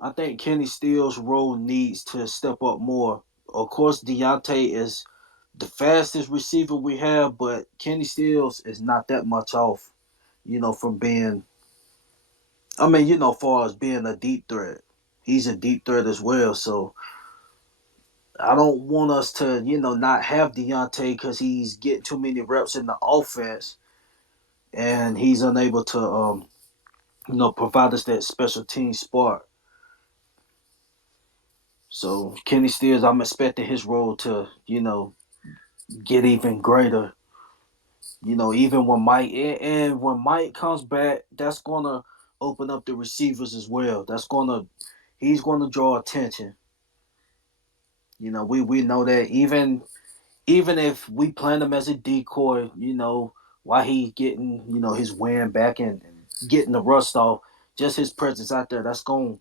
I think Kenny Steele's role needs to step up more. Of course, Deontay is the fastest receiver we have, but Kenny Stills is not that much off, from being. I mean, far as being a deep threat, he's a deep threat as well. So I don't want us to, not have Deontay because he's getting too many reps in the offense and he's unable to, provide us that special team spark. So Kenny Stills, I'm expecting his role to, get even greater. Even when Mike and when Mike comes back, that's gonna open up the receivers as well. He's gonna draw attention. We know that even if we plan him as a decoy, while he's getting, his wind back and getting the rust off, just his presence out there, that's gonna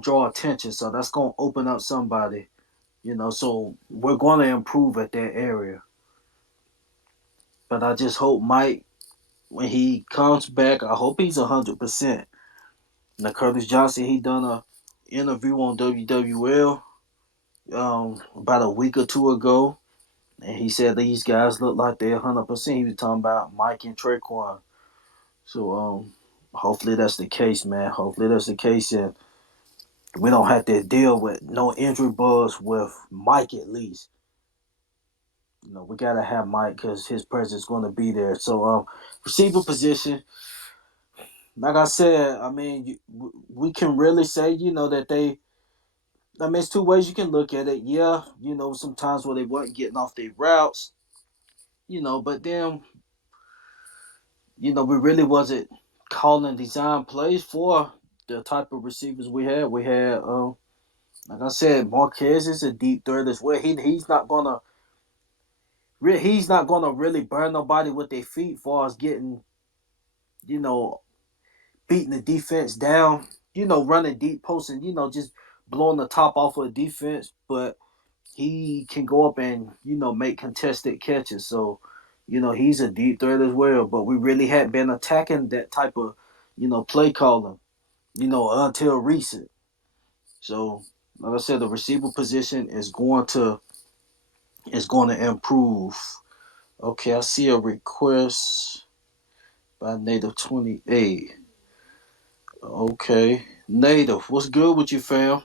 draw attention. So that's gonna open up somebody, so we're gonna improve at that area. But I just hope Mike, when he comes back, I hope he's 100%. Now Curtis Johnson, he done a interview on WWL about a week or two ago, and he said these guys look like they're 100%. He was talking about Mike and Traquan. So hopefully that's the case, man. Hopefully that's the case, and we don't have to deal with no injury buzz with Mike at least. We gotta have Mike because his presence is gonna be there. So receiver position, like I said, I mean, we can really say, that they. I mean, it's two ways you can look at it. Yeah, sometimes where they weren't getting off their routes, but then, we really wasn't calling design plays for the type of receivers we had. We had, like I said, Marquez is a deep threat as well. He's not gonna really burn nobody with their feet, far as getting, you know, beating the defense down, running deep posting, just blowing the top off of the defense. But he can go up and make contested catches. So he's a deep threat as well. But we really hadn't been attacking that type of play calling until recent. So like I said, the receiver position is going to improve. Okay, I see a request by Native 28. Okay, Native, what's good with you, fam?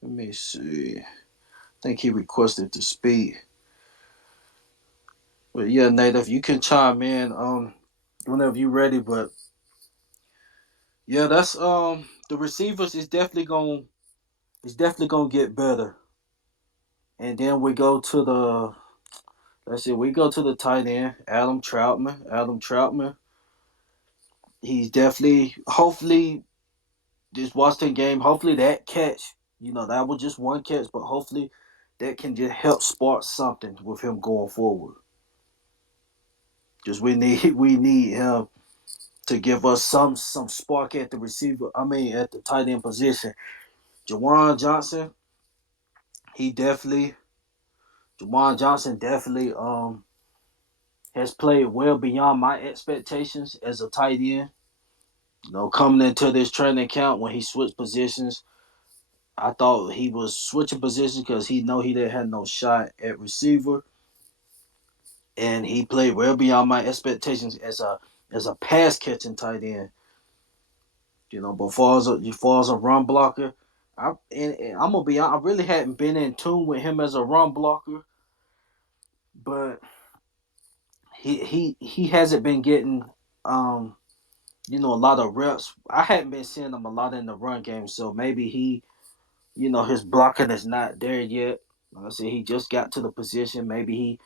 Let me see. I think he requested to speak. But yeah, Native, you can chime in whenever you're ready. But yeah, that's the receivers is definitely gonna get better. And then we go to the let's see, we go to the tight end, Adam Troutman. Adam Troutman, he's definitely hopefully this Washington game, hopefully that catch, that was just one catch, but hopefully that can just help spark something with him going forward. Just we need him to give us some spark at the receiver. I mean, at the tight end position. Jawan Johnson, he definitely, Jawan Johnson definitely has played well beyond my expectations as a tight end. Coming into this training camp when he switched positions, I thought he was switching positions because he know he didn't have no shot at receiver, and he played well beyond my expectations as a pass catching tight end. But far as a run blocker, and I'm gonna be honest, I really hadn't been in tune with him as a run blocker, but he hasn't been getting um a lot of reps. I hadn't been seeing him a lot in the run game, so maybe his blocking is not there yet. Like I said, he just got to the position. Maybe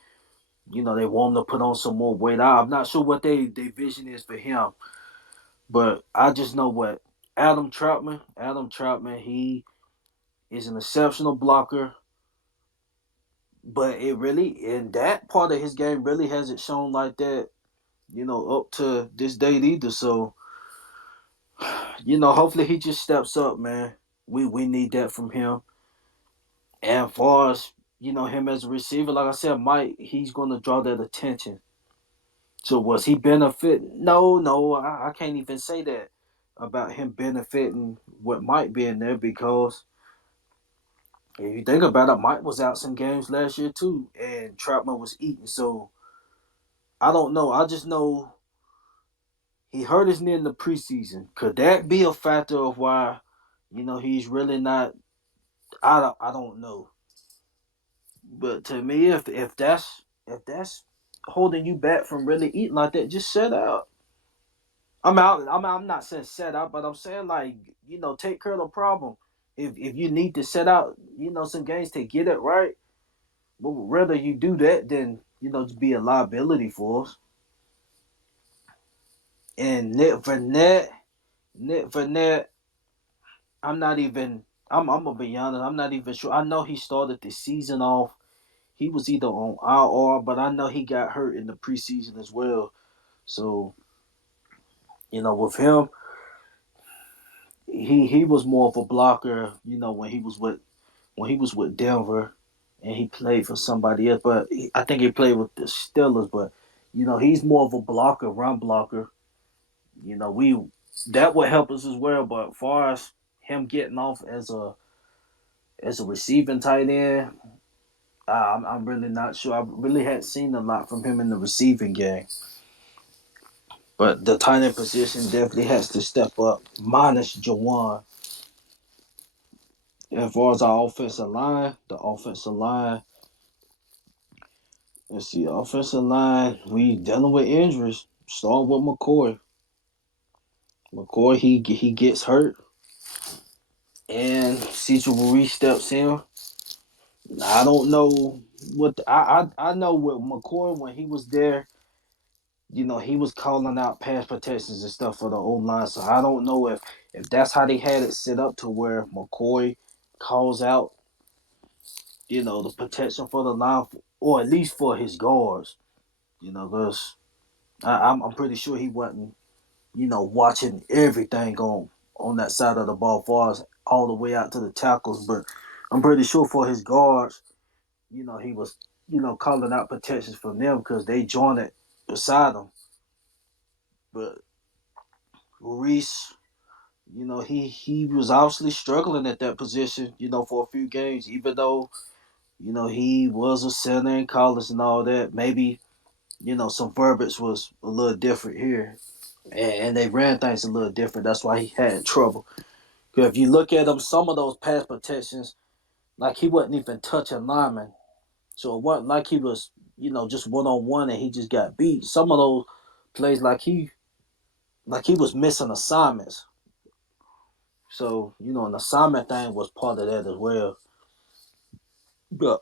they want him to put on some more weight. I'm not sure what their vision is for him, but I just know what Adam Troutman, he is an exceptional blocker, but it really in that part of his game really hasn't shown like that, up to this date either. So, hopefully he just steps up, man. We need that from him. And far as him as a receiver, like I said, Mike, he's gonna draw that attention. So was he benefit? No, I can't even say that. about him benefiting what Mike being there because if you think about it, Mike was out some games last year too, and Troutman was eating. So I don't know. I just know he hurt his knee in the preseason. Could that be a factor of why, he's really not? I don't know. But to me, if that's holding you back from really eating like that, just set out. I'm not saying set out, but I'm saying like take care of the problem. If you need to set out, some games to get it right, but rather you do that than just be a liability for us. And Nick Vannett, I'm not even. I'm gonna be honest. I'm not even sure. I know he started the season off. He was either on IR, but I know he got hurt in the preseason as well. So with him, he was more of a blocker. When he was with Denver, and he played for somebody else. But I think he played with the Steelers. But he's more of a blocker, run blocker. We that would help us as well. But as far as him getting off as a receiving tight end, I'm really not sure. I really hadn't seen a lot from him in the receiving game. But the tight end position definitely has to step up, minus Jawan. As far as our the offensive line, let's see, offensive line, we dealing with injuries. Starting with McCoy. McCoy, he gets hurt, and Cecil Marie steps in. I don't know I know with McCoy when he was there, he was calling out pass protections and stuff for the old line. So I don't know if that's how they had it set up to where McCoy calls out, the protection for the line, or at least for his guards. Because I'm pretty sure he wasn't, watching everything on that side of the ball, far as all the way out to the tackles. But I'm pretty sure for his guards, he was, calling out protections from them because they joined it beside him. But Reese, he was obviously struggling at that position, for a few games, even though, he was a center in college and all that. Maybe, some verbiage was a little different here. And they ran things a little different. That's why he had trouble. Because if you look at him, some of those pass protections, like he wasn't even touching linemen. So it wasn't like he was, just one on one and he just got beat. Some of those plays like he was missing assignments. So, an assignment thing was part of that as well. But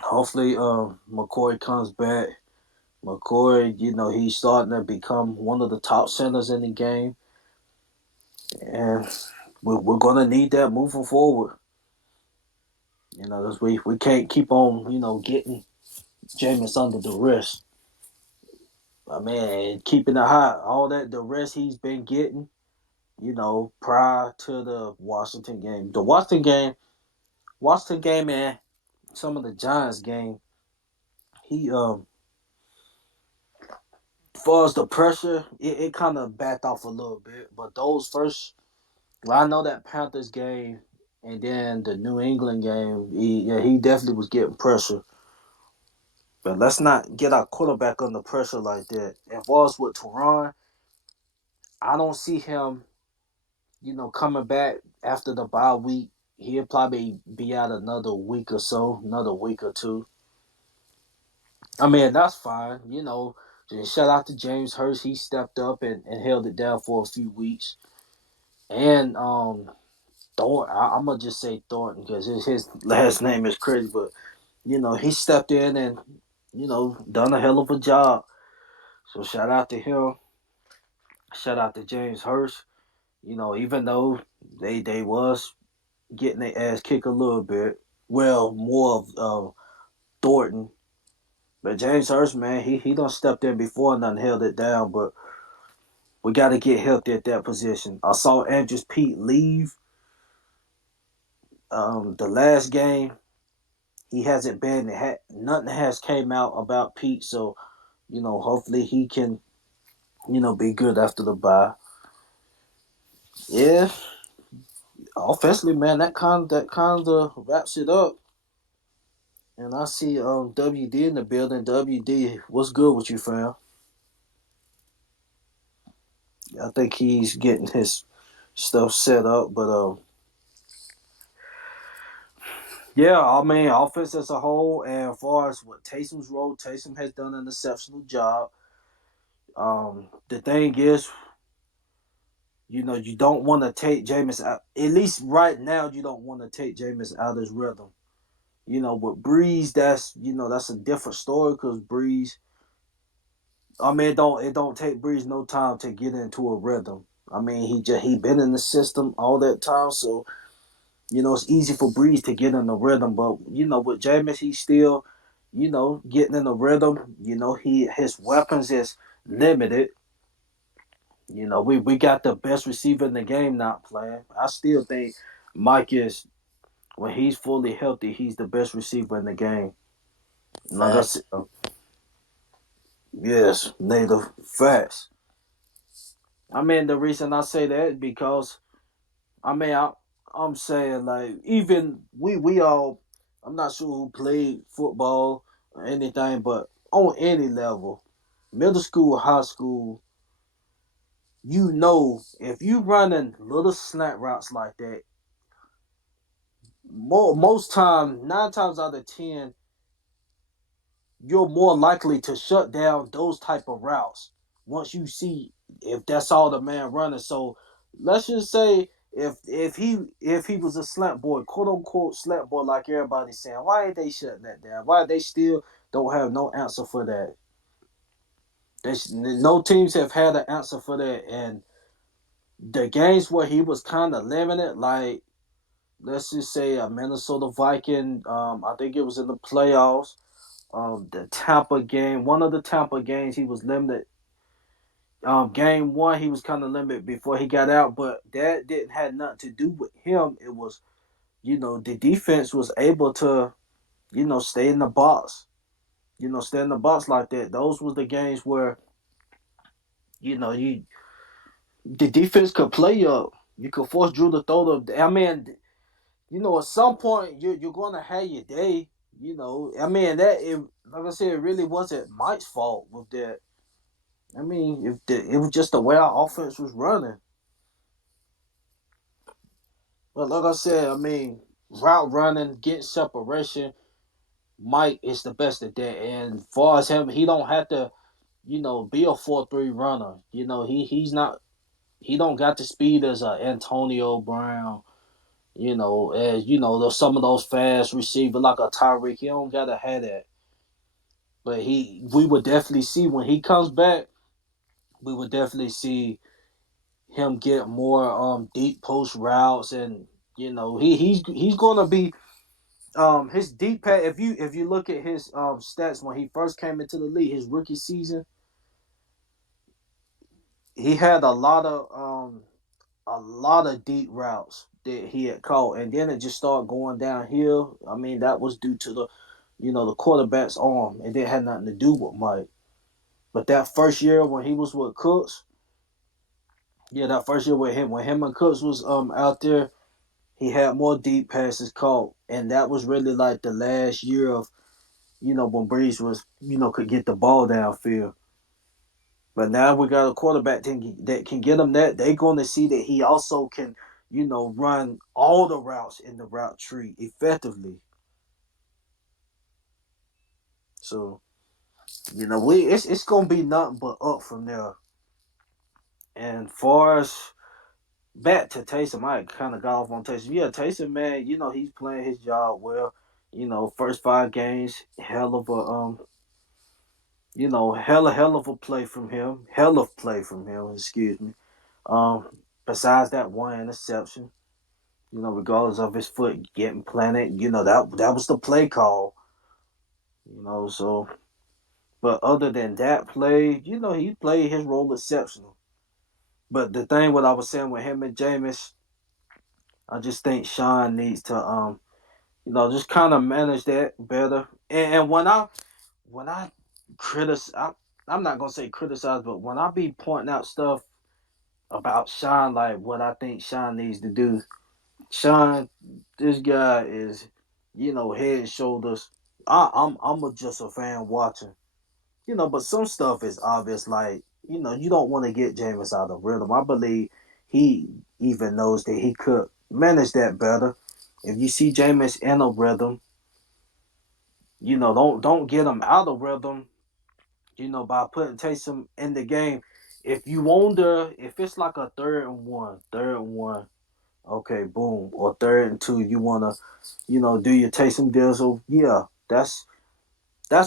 hopefully McCoy comes back. McCoy, he's starting to become one of the top centers in the game. And we're going to need that moving forward. Because we can't keep on, getting Jameis under the wrist. I mean, keeping it hot, all that, the rest he's been getting, prior to the Washington game. The Washington game, and some of the Giants game, he as far as the pressure, it kind of backed off a little bit. But those first, well, I know that Panthers game and then the New England game, he definitely was getting pressure. But let's not get our quarterback under pressure like that. And far as with Teron, I don't see him, coming back after the bye week. He'll probably be out another week or so, another week or two. I mean, that's fine. Just shout out to James Hurst. He stepped up and held it down for a few weeks. And Thornton, I'm gonna just say Thornton because his last name is crazy, but he stepped in and done a hell of a job. So shout out to him. Shout out to James Hurst. Even though they was getting their ass kicked a little bit, well, more of Thornton. But James Hurst, man, he done stepped in before and done held it down. But we got to get healthy at that position. I saw Andrews Pete leave the last game. He hasn't been. Nothing has came out about Pete. So hopefully he can be good after the bye. Yeah, offensively, man, that kind of wraps it up. And I see WD in the building. WD, what's good with you, fam? I think he's getting his stuff set up, but yeah, I mean, offense as a whole, and as far as what Taysom's role, Taysom has done an exceptional job. The thing is, you don't want to take Jameis out. At least right now, you don't want to take Jameis out of his rhythm. With Breeze, that's a different story because Breeze. I mean, it don't take Breeze no time to get into a rhythm. I mean, he been in the system all that time, so it's easy for Breeze to get in the rhythm. But with Jameis, he's still, getting in the rhythm. His weapons is limited. We got the best receiver in the game not playing. I still think Mike is, when he's fully healthy, he's the best receiver in the game. Like I said, Facts. yes, native facts. I mean, the reason I say that is because I mean I'm saying like even we all, I'm not sure who played football or anything, but on any level, middle school, high school, if you running little slant routes like that, most time 9 times out of 10, you're more likely to shut down those type of routes once you see if that's all the man running. So let's just say if he was a slant boy, quote unquote slant boy, like everybody's saying, why ain't they shutting that down? Why they still don't have no answer for that? No teams have had an answer for that, and the games where he was kind of limited, like let's just say a Minnesota Viking, I think it was in the playoffs. The Tampa game, one of the Tampa games, he was limited. Game one, he was kind of limited before he got out, but that didn't have nothing to do with him. It was, the defense was able to, stay in the box. Stay in the box like that. Those were the games where, you the defense could play up. You could force Drew to throw the. I mean, at some point you're gonna have your day. I mean like I said, it really wasn't Mike's fault with that. I mean, it was just the way our offense was running. But like I said, I mean, route running, getting separation, Mike is the best at that. And as far as him, he don't have to, be a 4-3 runner. He's not. He don't got the speed as a Antonio Brown. As some of those fast receivers like a Tyreek. He don't gotta have that. But we would definitely see when he comes back. We would definitely see him get more deep post routes, and he's gonna be his deep pass. If you look at his stats when he first came into the league, his rookie season, he had a lot of deep routes that he had caught, and then it just started going downhill. I mean, that was due to the quarterback's arm. It didn't have nothing to do with Mike. But that first year when he was with Cooks, yeah, that first year with him, when him and Cooks was out there, he had more deep passes caught, and that was really like the last year of when Breeze was could get the ball downfield. But now we got a quarterback that can get him that. They're going to see that he also can run all the routes in the route tree effectively. So we it's going to be nothing but up from there. And far as back to Taysom, I kind of got off on Taysom. Yeah, Taysom, man, he's playing his job well. First 5 games, hell of a play from him. Hell of play from him. Excuse me. Besides that one interception, regardless of his foot getting planted, that was the play call. So but other than that play, he played his role exceptional. But the thing what I was saying with him and Jameis, I just think Sean needs to just kind of manage that better. And when I criticize, I'm not gonna say criticize, but when I be pointing out stuff about Sean, like what I think Sean needs to do. Sean, this guy is, head and shoulders. I'm just a fan watching, but some stuff is obvious. Like, you don't want to get Jameis out of rhythm. I believe he even knows that he could manage that better. If you see Jameis in a rhythm, don't get him out of rhythm. By putting Taysom in the game. If you wonder if it's like a third and one, okay, boom, or third and two, you wanna, do your Taysom deal. So yeah, that's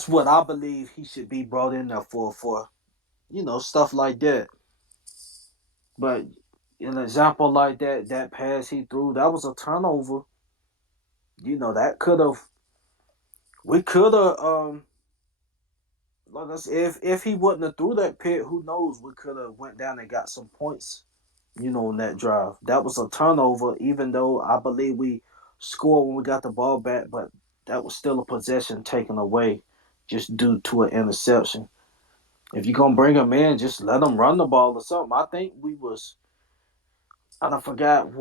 what I believe he should be brought in there for, stuff like that. But an example like that pass he threw, that was a turnover. That could have, we could have, like I said, if he wouldn't have threw that pit, who knows? We could have went down and got some points. On that drive, that was a turnover. Even though I believe we scored when we got the ball back, but that was still a possession taken away, just due to an interception. If you're gonna bring him in, just let him run the ball or something. I think we was, I don't forgot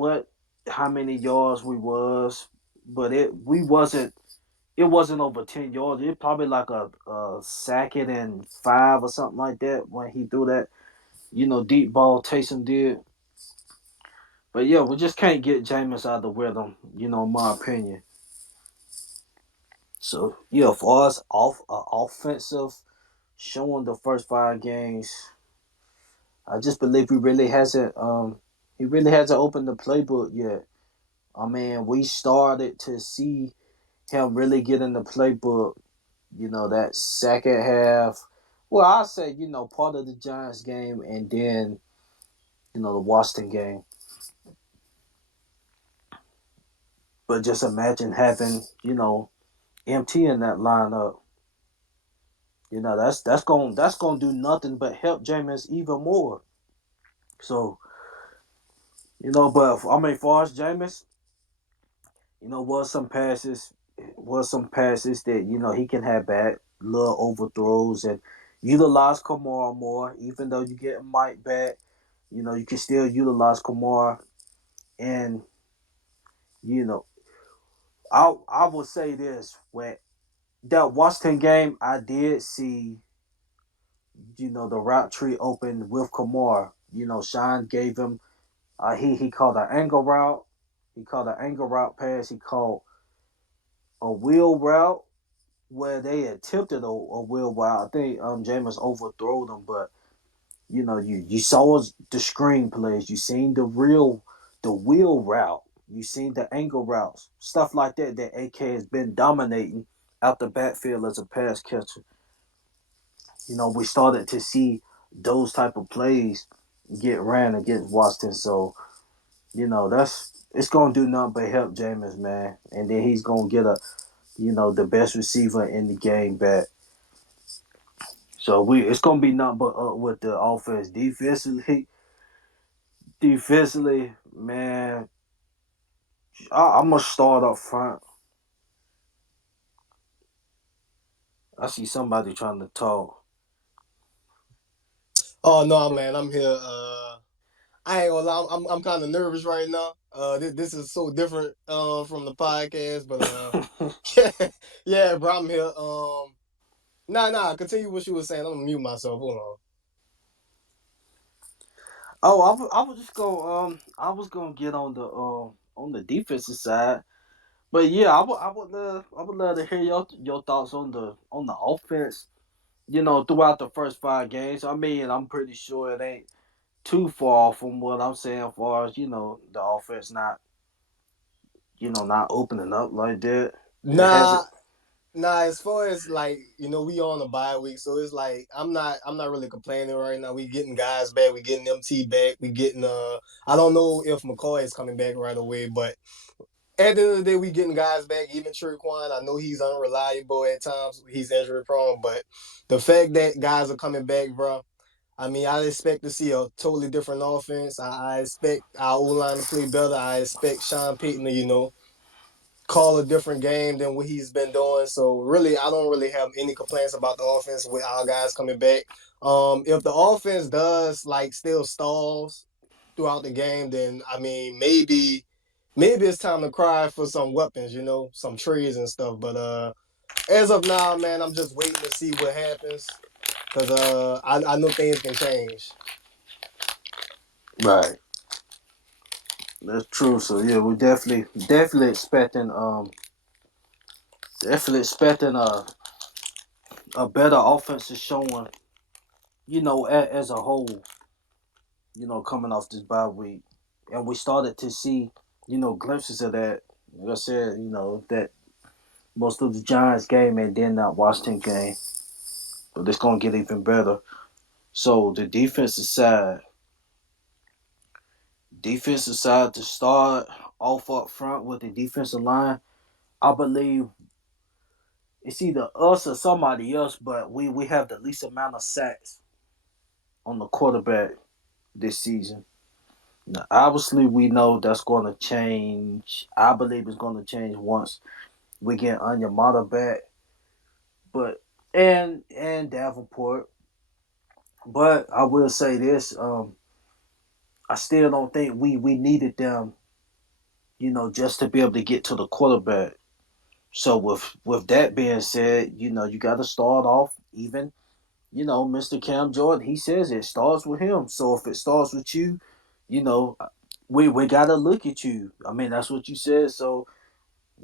how many yards we was, but it wasn't over 10 yards. It probably like a second and 5 or something like that when he threw that deep ball. Taysom did. But yeah, we just can't get Jameis out of the rhythm, in my opinion. So yeah, for us, offensive, showing the first 5 games, I just believe he really hasn't opened the playbook yet. I mean, we started to see him really get in the playbook. That second half. Well, I say part of the Giants game, and then the Washington game. But just imagine having MT in that lineup. That's gonna do nothing but help Jameis even more. So but I mean, for us, Jameis, was some passes that he can have back, little overthrows, and utilize Kamara more. Even though you get Mike back, you can still utilize Kamara, and you know I will say this: when that Washington game, I did see the route tree open with Kamara. Sean gave him. He called an angle route. He called an angle route pass. He called a wheel route where they attempted a wheel route. I think Jameis overthrew them, but you saw the screen plays. You seen the wheel route. You seen the angle routes, stuff like that. That AK has been dominating out the backfield as a pass catcher. We started to see those type of plays get ran against Washington. So that's it's gonna do nothing but help Jameis, man. And then he's gonna get the best receiver in the game back. So it's gonna be nothing but up with the offense. Defensively, man, I'm gonna start up front. I see somebody trying to talk. Oh no, man, I'm here. I ain't gonna lie, I'm kind of nervous right now. This is so different from the podcast, but yeah, yeah, bro, I'm here. Nah, continue what you were saying. I'm gonna mute myself. Hold on. Oh, I was gonna get on the defensive side, but yeah, I would love to hear your thoughts on the offense. Throughout the first 5 games. I mean, I'm pretty sure it ain't too far from what I'm saying, as far as the offense not opening up like that. It Nah, hasn't. nah. As far as like we on a bye week, so it's like I'm not really complaining right now. We getting guys back. We getting MT back. We getting I don't know if McCoy is coming back right away, but at the end of the day, we getting guys back. Even Triquan, I know he's unreliable at times. He's injury prone, but the fact that guys are coming back, bro. I mean, I expect to see a totally different offense. I expect our O line to play better. I expect Sean Payton to, call a different game than what he's been doing. So really, I don't really have any complaints about the offense with our guys coming back. If the offense does like still stalls, throughout the game, then I mean maybe it's time to cry for some weapons, some trees and stuff. But as of now, man, I'm just waiting to see what happens because I know things can change. Right. That's true. So yeah, we're definitely expecting a better offensive showing, as a whole, coming off this bye week. And we started to see, glimpses of that. Like I said, that most of the Giants game and then that Washington game. But it's gonna get even better. So the defensive side to start off up front with the defensive line, I believe it's either us or somebody else, but we have the least amount of sacks on the quarterback this season. Now, obviously, we know that's going to change. I believe it's going to change once we get Onyemata back, but and Davenport. But I will say this: I still don't think we needed them, just to be able to get to the quarterback. So with that being said, you got to start off even. Mr. Cam Jordan, he says it starts with him. So if it starts with you, you know, we gotta look at you. I mean, that's what you said. So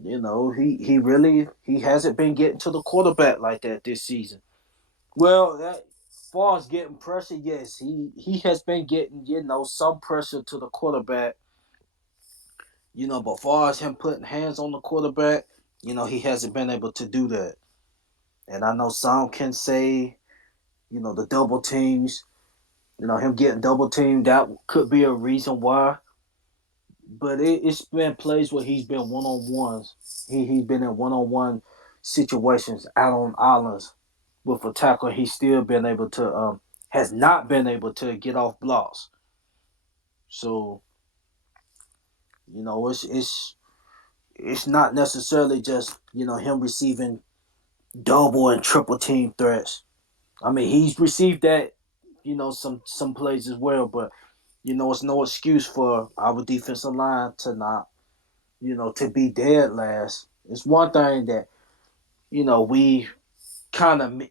he really he hasn't been getting to the quarterback like that this season. Well, that far as getting pressure, yes, he has been getting some pressure to the quarterback. But far as him putting hands on the quarterback, he hasn't been able to do that. And I know some can say, the double teams. Him getting double teamed, that could be a reason why. But it's been plays where he's been one on ones. He's been in one on one situations out on islands with a tackle. He's still been able to has not been able to get off blocks. So it's not necessarily just him receiving double and triple team threats. I mean he's received that some plays as well, but it's no excuse for our defensive line to not, to be dead last. It's one thing that, we kind of,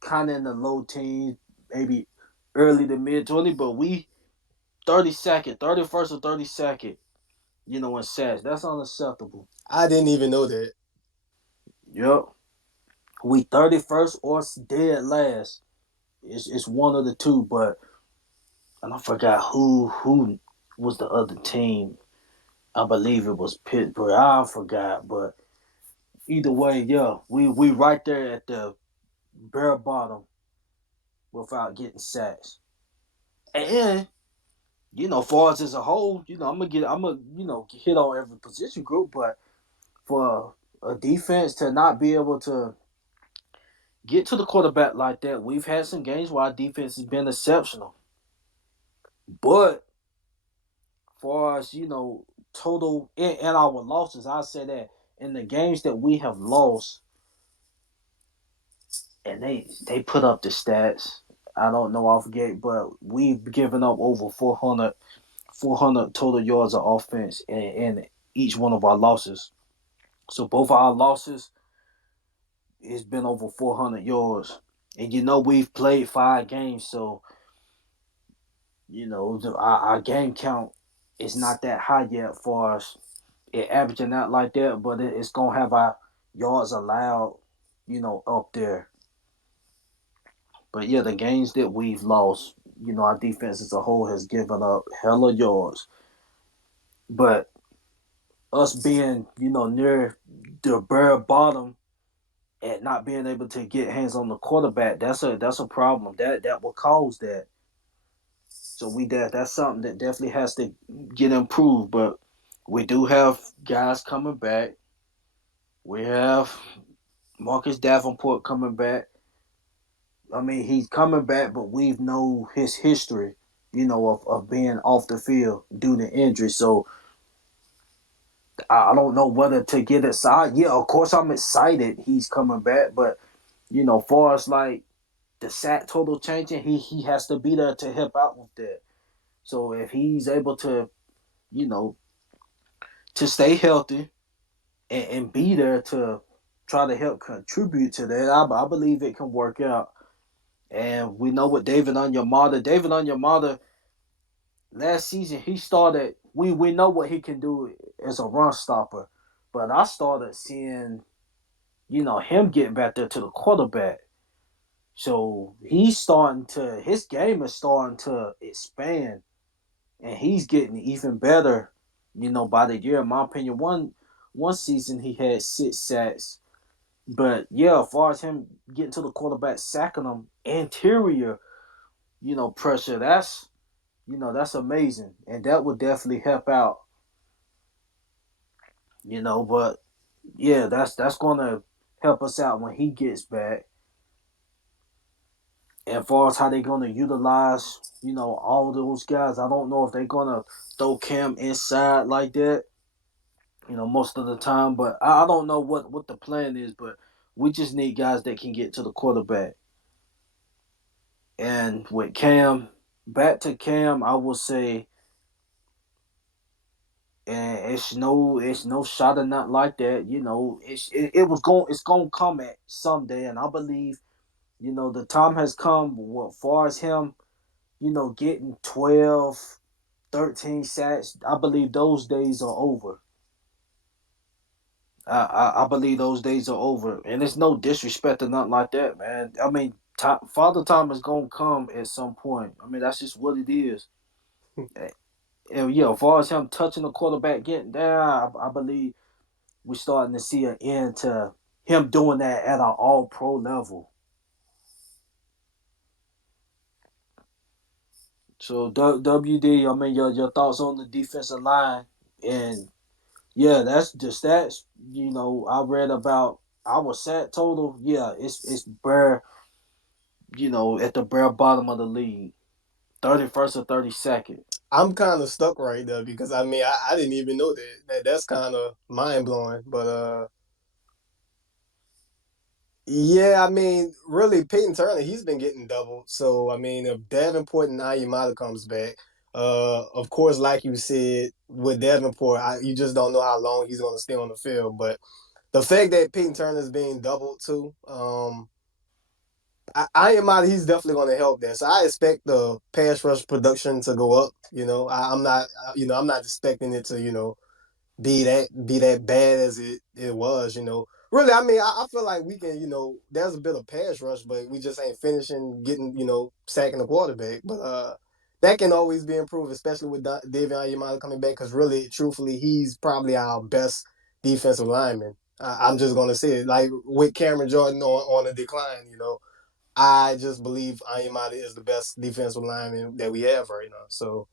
kind of in the low teens, maybe early to mid 20, but we 32nd, 31st or 32nd, in sacks. That's unacceptable. I didn't even know that. Yep. We 31st or dead last. It's one of the two, but and I forgot who was the other team. I believe it was Pittsburgh. I forgot, but either way, yeah, we right there at the bare bottom without getting sacks. And far as a whole, I'm gonna hit on every position group, but for a defense to not be able to get to the quarterback like that, we've had some games where our defense has been exceptional. But far as total in our losses, I say that in the games that we have lost, and they put up the stats. I don't know off gate, but we've given up over 400 total yards of offense in each one of our losses. So both of our losses, it's been over 400 yards. And we've played 5 games, so our game count is not that high yet for us. It averaging out like that, but it's gonna have our yards allowed, up there. But yeah, the games that we've lost, our defense as a whole has given up hella yards. But us being, near the bare bottom and not being able to get hands on the quarterback, that's a problem. That will cause that. So that's something that definitely has to get improved. But we do have guys coming back. We have Marcus Davenport coming back. I mean, he's coming back, but we know his history, of being off the field due to injury. So I don't know whether to get excited. Yeah, of course I'm excited he's coming back, but far as like the sack total changing, he has to be there to help out with that. So if he's able to, you know, to stay healthy and be there to try to help contribute to that, I believe it can work out. And we know what David Onyemata last season he started. We know what he can do as a run stopper, but I started seeing him getting back there to the quarterback. So his game is starting to expand, and he's getting even better. By the year, in my opinion, one season he had 6 sacks. But yeah, as far as him getting to the quarterback, sacking him interior, pressure, that's amazing, and that would definitely help out. But yeah, that's gonna help us out when he gets back. And as far as how they're gonna utilize, all those guys, I don't know if they're gonna throw Cam inside like that, most of the time. But I don't know what the plan is. But we just need guys that can get to the quarterback. And with Cam, back to Cam, I will say, and it's no shot or nothing like that. It's gonna come at someday, and I believe the time has come. What far as him, getting 12, 13 sacks, I believe those days are over. I believe those days are over, and it's no disrespect or nothing like that, man. I mean, Father Time is gonna come at some point. I mean, that's just what it is. And yeah, as far as him touching the quarterback, getting down, I believe we're starting to see an end to him doing that at an all pro level. So WD, I mean your thoughts on the defensive line, and yeah, that's the stats. I read about our sack total. Yeah, it's bare. At the bare bottom of the league, 31st or 32nd. I'm kind of stuck right there because I mean I didn't even know that's kind of mind blowing. But yeah, I mean really Payton Turner he's been getting doubled. So I mean if Davenport and Ayamata comes back, of course like you said with Davenport, you just don't know how long he's going to stay on the field. But the fact that Payton Turner is being doubled too, I am out. He's definitely going to help there. So I expect the pass rush production to go up. I'm not. I'm not expecting it to. Be that bad as it was. Really. I mean, I feel like we can. There's a bit of pass rush, but we just ain't finishing getting. Sacking the quarterback. But that can always be improved, especially with David Ayamata coming back. Because really, truthfully, he's probably our best defensive lineman. I'm just gonna say it. Like with Cameron Jordan on a decline. I just believe Ayamata is the best defensive lineman that we have right now. So,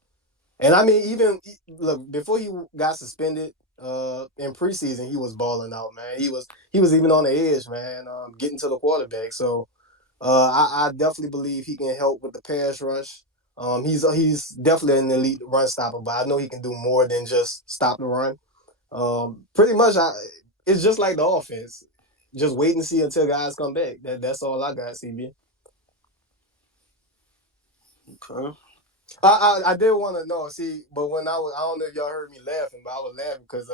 and I mean, even look before he got suspended in preseason, he was balling out, man. He was even on the edge, man, getting to the quarterback. So, I definitely believe he can help with the pass rush. He's definitely an elite run stopper, but I know he can do more than just stop the run. Pretty much, it's just like the offense. Just wait and see until guys come back. That's all I got, CB. Okay. I did want to know. See, but when I don't know if y'all heard me laughing, but I was laughing because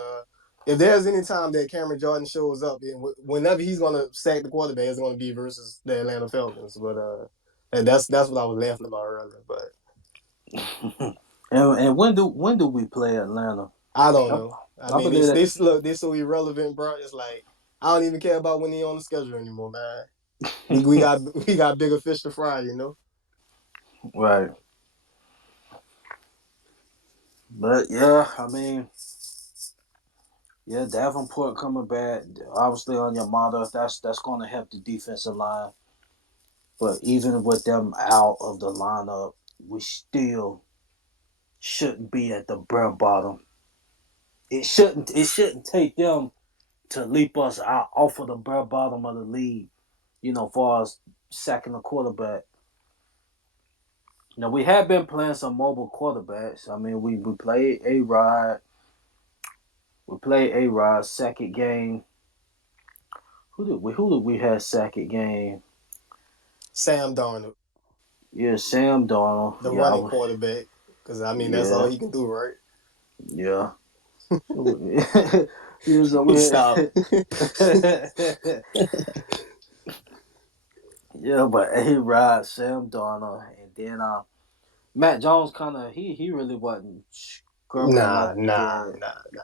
if there's any time that Cameron Jordan shows up, whenever he's gonna sack the quarterback, it's gonna be versus the Atlanta Falcons. But and that's what I was laughing about earlier. But and when do we play Atlanta? I don't I, know. I I mean, believe that. they so irrelevant, bro. It's like I don't even care about when they on the schedule anymore, man. We got we got bigger fish to fry. Right. But yeah, I mean, yeah, Davenport coming back. Obviously on your motto, that's going to help the defensive line. But even with them out of the lineup, we still shouldn't be at the bare bottom. It shouldn't take them to leap us out off of the bare bottom of the league. Far as sacking the quarterback. We have been playing some mobile quarterbacks. I mean, we played A Rod. We played A Rod second game. Who did we have second game? Sam Darnold, Yeah, Sam Darnold. the Yeah, running quarterback. Because I mean, that's all Yeah, he can do, right? yeah. So, yeah, so Stop. yeah, but A-Rod, Sam Darnold, and then Matt Jones kind of he really wasn't scrambling Nah, like nah, that. nah, nah.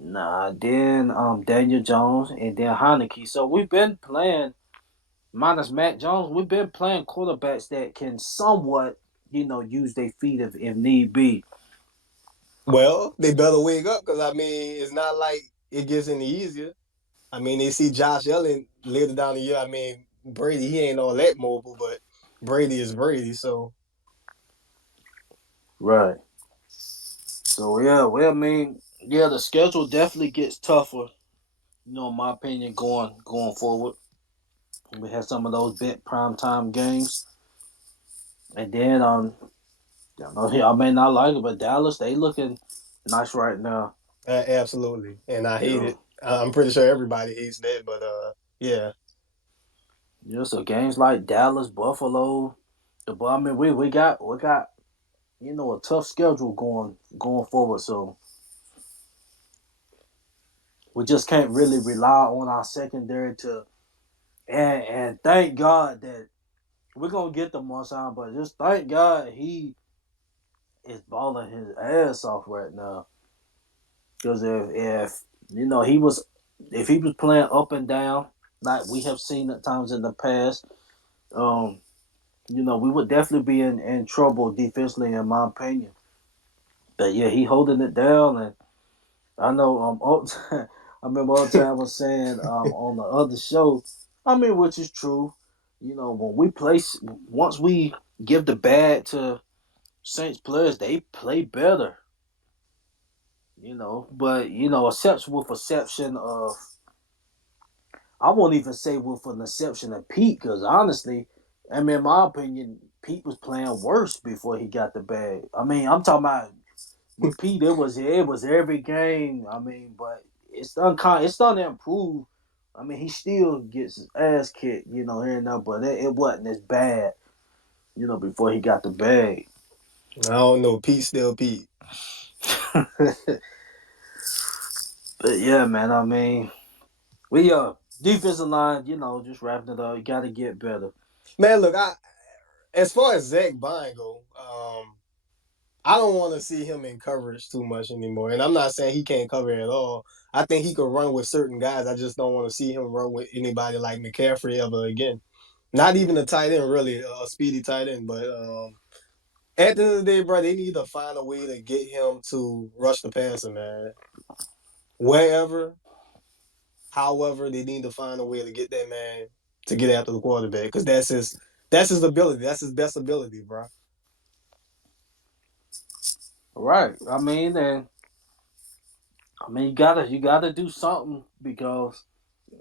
Nah, then Daniel Jones and then Heineke. So we've been playing minus Matt Jones. We've been playing quarterbacks that can somewhat, use their feet if need be. Well, they better wake up because I mean, it's not like it gets any easier. I mean, they see Josh Allen later down the year. I mean, Brady, he ain't all that mobile, but Brady is Brady. So Right. So yeah, well, I mean, yeah, the schedule definitely gets tougher. In my opinion, going forward, we had some of those big prime time games, and then y'all may not like it, but Dallas they looking nice right now. absolutely, and I hate Yeah, it. I'm pretty sure everybody hates that, but yeah. yeah. So games like Dallas, Buffalo, I mean, we got a tough schedule going forward. So we just can't really rely on our secondary to and thank God that we're gonna get the Marshawn, but just thank God he is balling his ass off right now. Because if he was if he was playing up and down like we have seen at times in the past, um, we would definitely be in trouble defensively, in my opinion. But yeah, he holding it down, and I know I remember all the time was saying on the other show, I mean, which is true. When we place once we give the bad to Saints players, they play better. But exception with exception of I won't even say with an exception of Pete, because honestly, I mean, in my opinion, Pete was playing worse before he got the bag. I mean, I'm talking about with Pete, it was every game. I mean, but it's starting to improve. I mean, he still gets his ass kicked, here and there, but it wasn't as bad, before he got the bag. I don't know. Pete still Pete. But yeah, man, I mean, we defensive line, just wrapping it up. You got to get better. Man, look, I as far as Zach Bine go, I don't want to see him in coverage too much anymore. And I'm not saying he can't cover at all. I think he could run with certain guys. I just don't want to see him run with anybody like McCaffrey ever again. Not even a tight end, really, a speedy tight end. But at the end of the day, bro, they need to find a way to get him to rush the passer, man. Wherever, however, they need to find a way to get that man to get after the quarterback because that's his ability. That's his best ability, bro. Right. You gotta do something because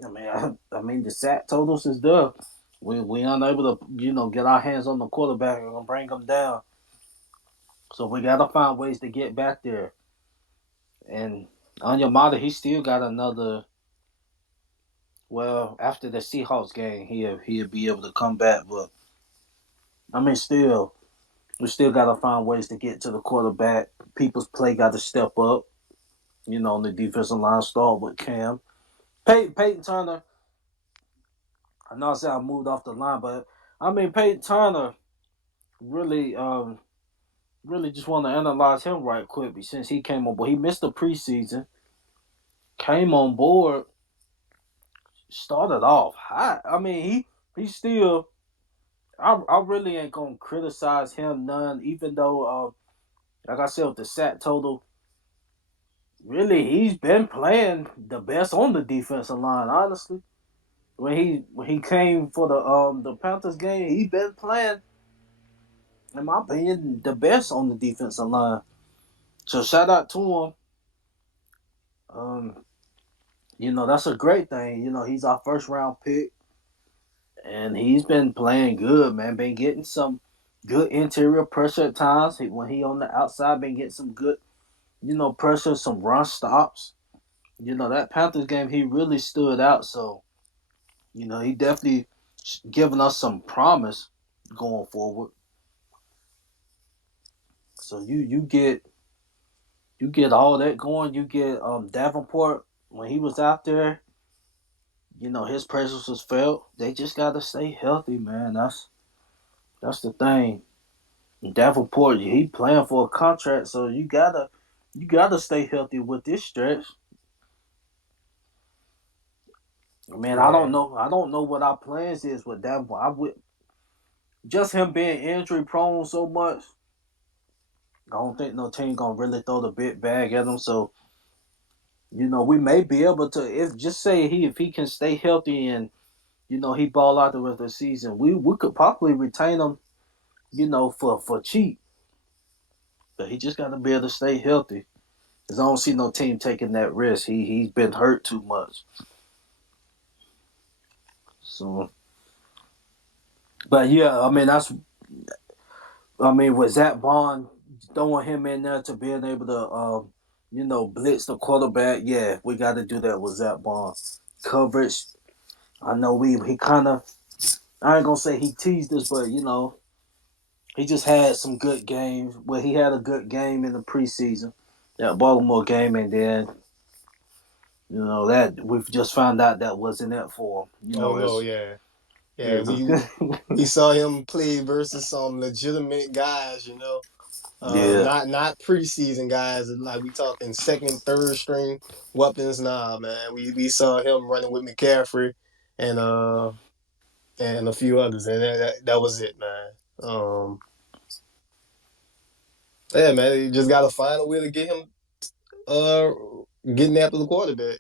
I mean the sack totals is there. We unable to get our hands on the quarterback and bring them down. So we gotta find ways to get back there. And Onyemata, he still got another. Well, after the Seahawks game, he'll be able to come back. But I mean, still, we still gotta find ways to get to the quarterback. People's play got to step up. On the defensive line, start with Cam. Peyton Turner. I know I said I moved off the line, but I mean Peyton Turner really, really just want to analyze him right quick since he came on board. He missed the preseason, came on board, started off hot. I mean he still. I really ain't gonna criticize him none, even though like I said with the sack total, really he's been playing the best on the defensive line. Honestly, when he came for the Panthers game, he been playing in my opinion, the best on the defensive line. So shout out to him. Um, that's a great thing. He's our first round pick, and he's been playing good, man. Been getting some good interior pressure at times. When he on the outside, been getting some good, pressure, some run stops. That Panthers game, he really stood out. So, he definitely giving us some promise going forward. So you get all that going. You get Davenport when he was out there. His presence was felt. They just gotta stay healthy, man. That's the thing. Davenport, he playing for a contract, so you gotta stay healthy with this stretch. Man, I don't Yeah. know. I don't know what our plans is with Davenport. I would just him being injury prone so much. I don't think no team gonna really throw the big bag at him. So we may be able to if just say if he can stay healthy and he ball out the rest of the season, we could probably retain him. For cheap, but he just got to be able to stay healthy. Cause I don't see no team taking that risk. He's been hurt too much. So, but yeah, I mean with Zach Bond throwing him in there to being able to blitz the quarterback. Yeah, we got to do that with Zach Bond. Coverage. I know he kind of. I ain't gonna say he teased us, but he just had some good games. Well, he had a good game in the preseason, that Baltimore game, and then that we've just found out that wasn't it for him. Oh no, yeah. Yeah, It's we saw him play versus some legitimate guys, yeah, not preseason guys, like we talking second, third string weapons. Nah, man. We saw him running with McCaffrey and and a few others, and that was it, man. Yeah, man, you just gotta find a way to get him uh getting after the quarterback.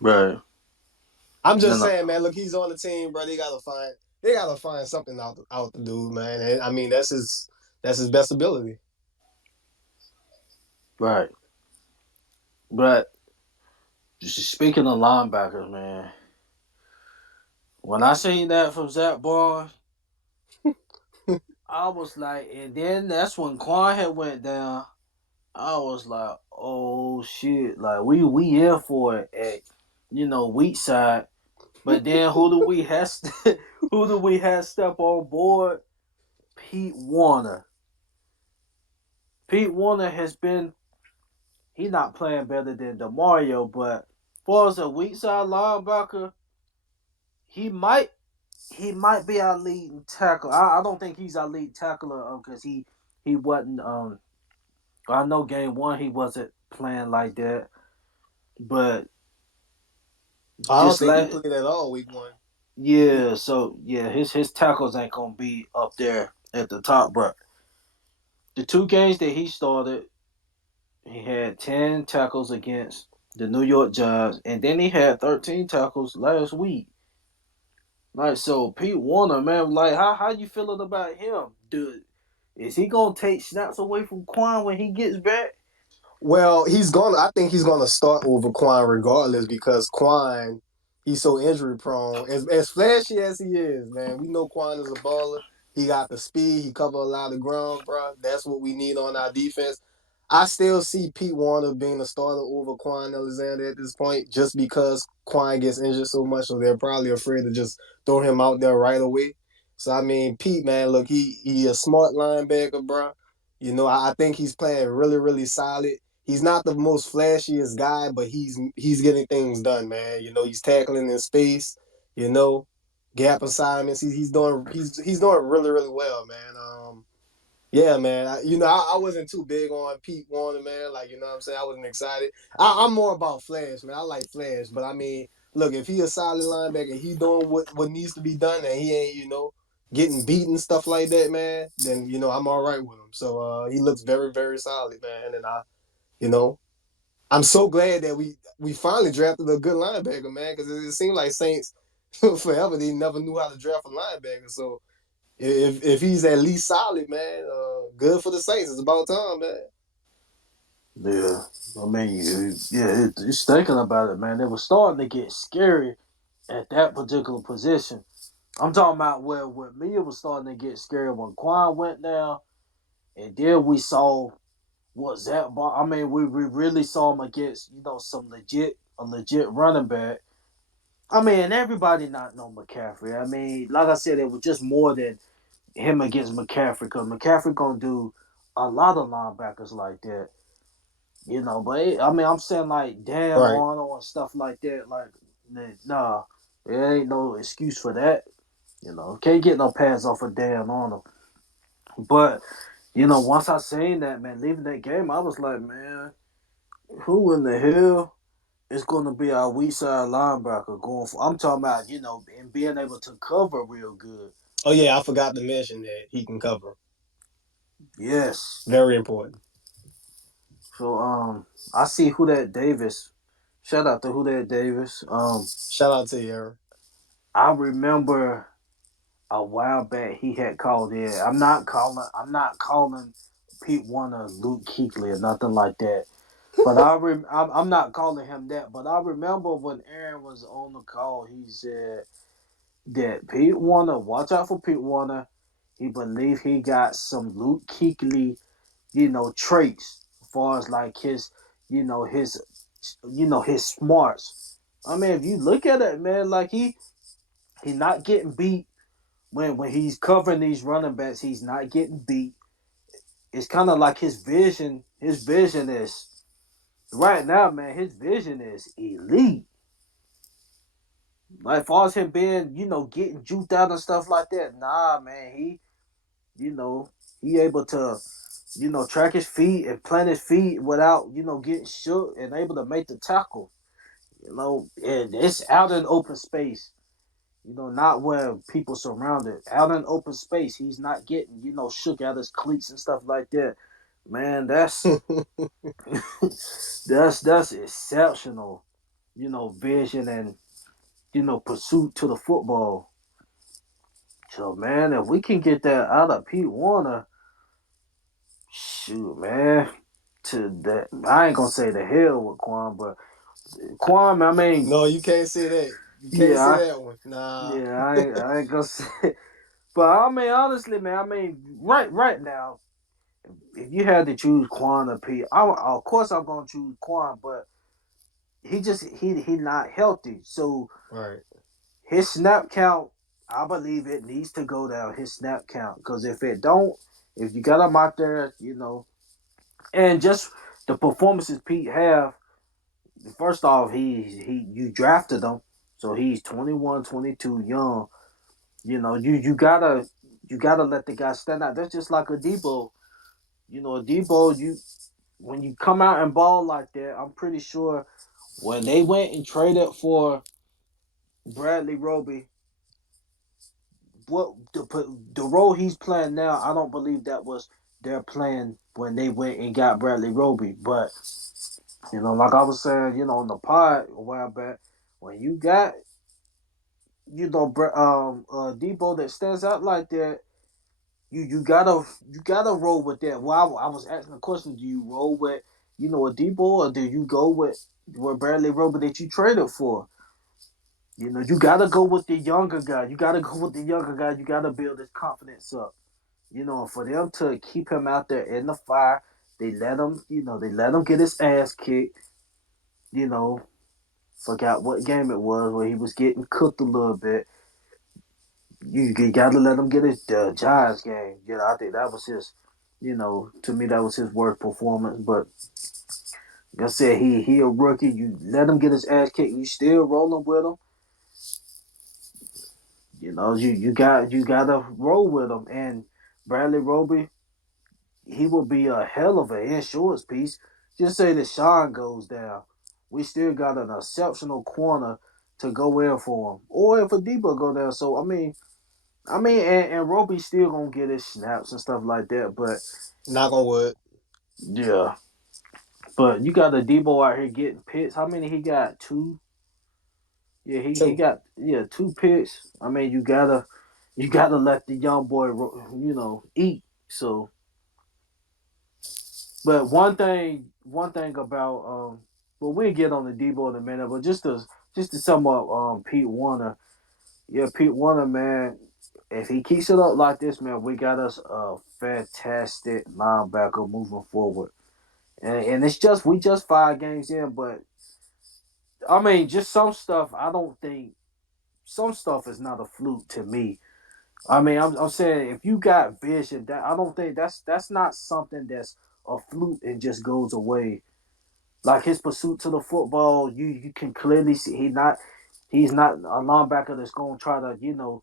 right. I'm just And saying, man. Look, he's on the team, bro. They gotta find something out the dude, man. And I mean, that's his best ability. right, but speaking of linebackers, man, when I seen that from Zach Bond, I was like, and then that's when Quan had went down. I was like, oh shit, like we in for it at weak side. But then who do we have? Who do we have step on board? Pete Warner. Pete Warner has been. He not playing better than Demario, but far as a weak side linebacker, he might he might be our leading tackle. I don't think he's our lead tackler because he wasn't. I know game one he wasn't playing like that, but I don't this think he last played at all week one. yeah, so yeah, his tackles ain't gonna be up there at the top, but the two games that he started, he had 10 tackles against the New York Giants, and then he had 13 tackles last week. Like so, Pete Warner, man, like how you feeling about him, dude? Is he gonna take snaps away from Quan when he gets back? Well, I think he's gonna start over Quan regardless because Quan, he's so injury prone. As flashy as he is, man, we know Quan is a baller. He got the speed. He cover a lot of ground, bro. That's what we need on our defense. I still see Pete Warner being a starter over Quan Alexander at this point, just because Quan gets injured so much, so they're probably afraid to just throw him out there right away. So I mean, Pete, man, look, he a smart linebacker, bro. I think he's playing really, really solid. He's not the most flashiest guy, but he's getting things done, man. He's tackling in space, you know, gap assignments. He's doing really, really well, man. Yeah, man. I wasn't too big on Pete Warner, man. Like, you know what I'm saying? I wasn't excited. I'm more about Flash, man. I like Flash, but I mean, look, if he a solid linebacker, he doing what needs to be done, and he ain't, getting beaten stuff like that, man. Then I'm all right with him. So he looks very, very solid, man. And you know, I'm so glad that we finally drafted a good linebacker, man, because it seemed like Saints forever they never knew how to draft a linebacker. So if he's at least solid, man, good for the Saints. It's about time, man. Yeah, I mean, it's thinking about it, man. It was starting to get scary at that particular position. I'm talking about where with me it was starting to get scary when Quan went down, and then we saw what Zach. I mean, we really saw him against some legit running back. I mean, everybody not know McCaffrey. I mean, like I said, it was just more than him against McCaffrey because McCaffrey gonna do a lot of linebackers like that. But I mean, I'm saying like Dan Right. Arnold and stuff like that. Like, nah, there ain't no excuse for that. Can't get no pass off of Dan Arnold. But once I seen that, man, leaving that game, I was like, man, who in the hell is going to be our weak side linebacker going for? I'm talking about, and being able to cover real good. Oh yeah, I forgot to mention that he can cover. Yes. Very important. So I see who that Davis. Shout out to who that Davis. Shout out to you, Aaron. I remember a while back he had called in. I'm not calling Pete Warner Luke Kuechly or nothing like that. But I'm not calling him that. But I remember when Aaron was on the call, he said that Pete Warner, watch out for Pete Warner. He believed he got some Luke Kuechly, traits as far as like his, his, his smarts. I mean, if you look at it, man, like he not getting beat when he's covering these running backs. He's not getting beat. It's kind of like his vision. His vision is right now, man. His vision is elite. Like, as far as him being, getting juked out and stuff like that, nah, man. You know, he able to, track his feet and plant his feet without, getting shook and able to make the tackle. And it's out in open space. Not where people surrounded. Out in open space, he's not getting, shook out his cleats and stuff like that. Man, that's exceptional. Vision and pursuit to the football. So man, if we can get that out of Pete Warner, shoot, man. To that, I ain't gonna say the hell with Quan, but Quan, I mean, No, you can't say that. You can't yeah, say that one. Nah. I ain't gonna say. But I mean, honestly, man, I mean, right now, if you had to choose Quan or Pete, of course I'm gonna choose Quan, but he not healthy, so Right. his snap count, I believe it needs to go down. His snap count, because if it don't, if you got him out there, and just the performances Pete have. First off, he you drafted him, so he's 21, 22, young. You gotta let the guy stand out. That's just like a Debo. A Debo, when you come out and ball like that, I'm pretty sure when they went and traded for Bradley Roby, what the role he's playing now, I don't believe that was their plan when they went and got Bradley Roby. But like I was saying, in the pod a while back, when you got Debo that stands out like that, you gotta roll with that. Well, I was asking the question: do you roll with a Debo, or do you go with Bradley Roby that you traded for? You gotta go with the younger guy. You gotta go with the younger guy. You gotta build his confidence up. For them to keep him out there in the fire, they let him get his ass kicked. You know, Forgot what game it was where he was getting cooked a little bit. You gotta let him get his Giants game. I think that was his. To me that was his worst performance. But like I said, he a rookie. You let him get his ass kicked. You still rolling with him. You gotta roll with him. And Bradley Roby, he will be a hell of an insurance piece. Just say that Sean goes down, we still got an exceptional corner to go in for him, or if a Debo go down. So and Roby still gonna get his snaps and stuff like that. But Knock on wood. yeah, but you got a Debo out here getting picks. How many he got? Two. Yeah, he Two. got two picks. I mean, you gotta let the young boy eat. So, but one thing about well, we'll get on the Debo in a minute, but just to sum up Pete Warner. Yeah, Pete Warner, man. If he keeps it up like this, man, we got us a fantastic linebacker moving forward. And it's just we just 5 games in, but I mean, just some stuff. I don't think some stuff is not a fluke to me. I mean, I'm saying if you got vision, that I don't think that's not something that's a fluke and just goes away. Like his pursuit to the football, you can clearly see he's not a linebacker that's gonna try to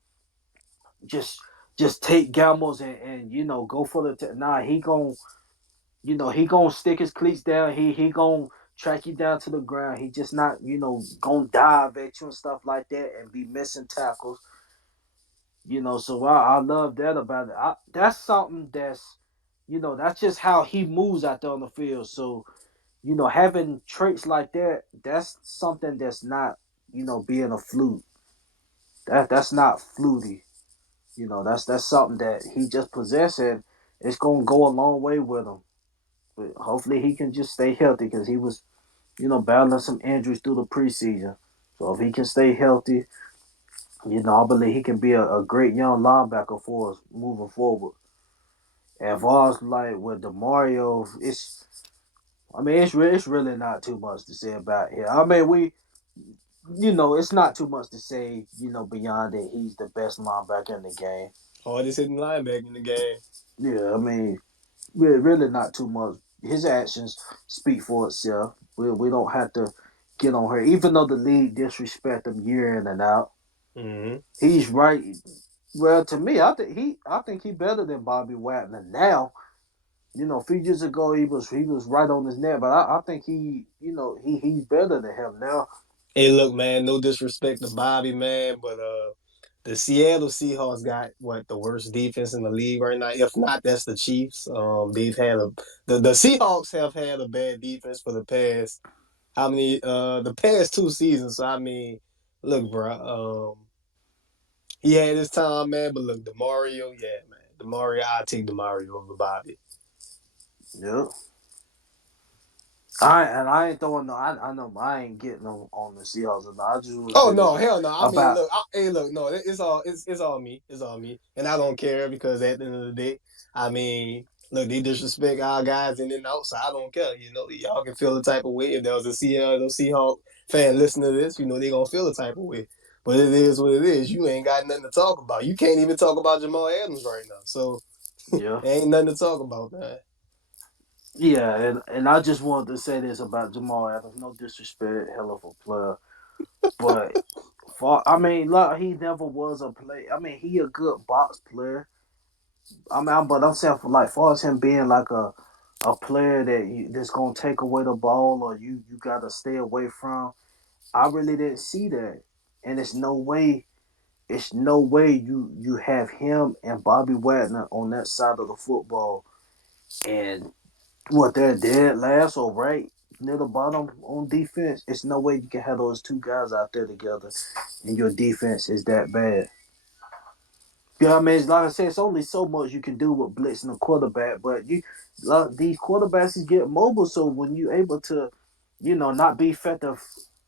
just just take gambles and go for the nah he gonna he gonna stick his cleats down. He gonna track you down to the ground. He just not gonna dive at you and stuff like that and be missing tackles. So I love that about it. That's something that's that's just how he moves out there on the field. So having traits like that, that's something that's not being a fluke. That's not fluty. That's something that he just possessed and it's gonna go a long way with him. But hopefully he can just stay healthy because he was battling some injuries through the preseason. So if he can stay healthy, I believe he can be a great young linebacker for us moving forward. And Voss like with Demario, it's really not too much to say about him. I mean it's not too much to say, beyond that he's the best linebacker in the game. Hardest hitting linebacker in the game. Yeah, I mean, really not too much. His actions speak for itself. We don't have to get on her, even though the league disrespect him year in and out. Mm-hmm. He's right. Well, to me, I think he better than Bobby Wagner now. A few years ago he was right on his neck, but I think he's better than him now. Hey, look, man, no disrespect to Bobby, man, but the Seattle Seahawks got what the worst defense in the league right now. If not, that's the Chiefs. They've had the Seahawks have had a bad defense for the past how many the past 2 seasons. So I mean, look, bro, he had his time, man, but look, Demario, yeah, man, Demario, I take Demario over Bobby. Yep. I ain't throwing no. I know I ain't getting on the Seahawks. I just want to Oh say this no, hell no. I mean, about look, hey, look, no, it's all me. It's all me, and I don't care because at the end of the day, I mean, look, they disrespect our guys in and out, so I don't care. Y'all can feel the type of way. If there was a Seattle Seahawk fan listening to this, they gonna feel the type of way. But it is what it is. You ain't got nothing to talk about. You can't even talk about Jamal Adams right now. So yeah. there ain't nothing to talk about, man. Yeah, and I just wanted to say this about Jamal Adams. No disrespect, hell of a player, but I mean, look, he never was a play. I mean, he a good box player. But I'm saying for far as him being like a player that's gonna take away the ball or you gotta stay away from. I really didn't see that, and it's no way you have him and Bobby Wagner on that side of the football and what they're dead last or right near the bottom on defense. It's no way you can have those two guys out there together and your defense is that bad. Yeah, I mean, like I said, it's only so much you can do with blitzing a quarterback, but these quarterbacks is get mobile, so when you're able to, not be effective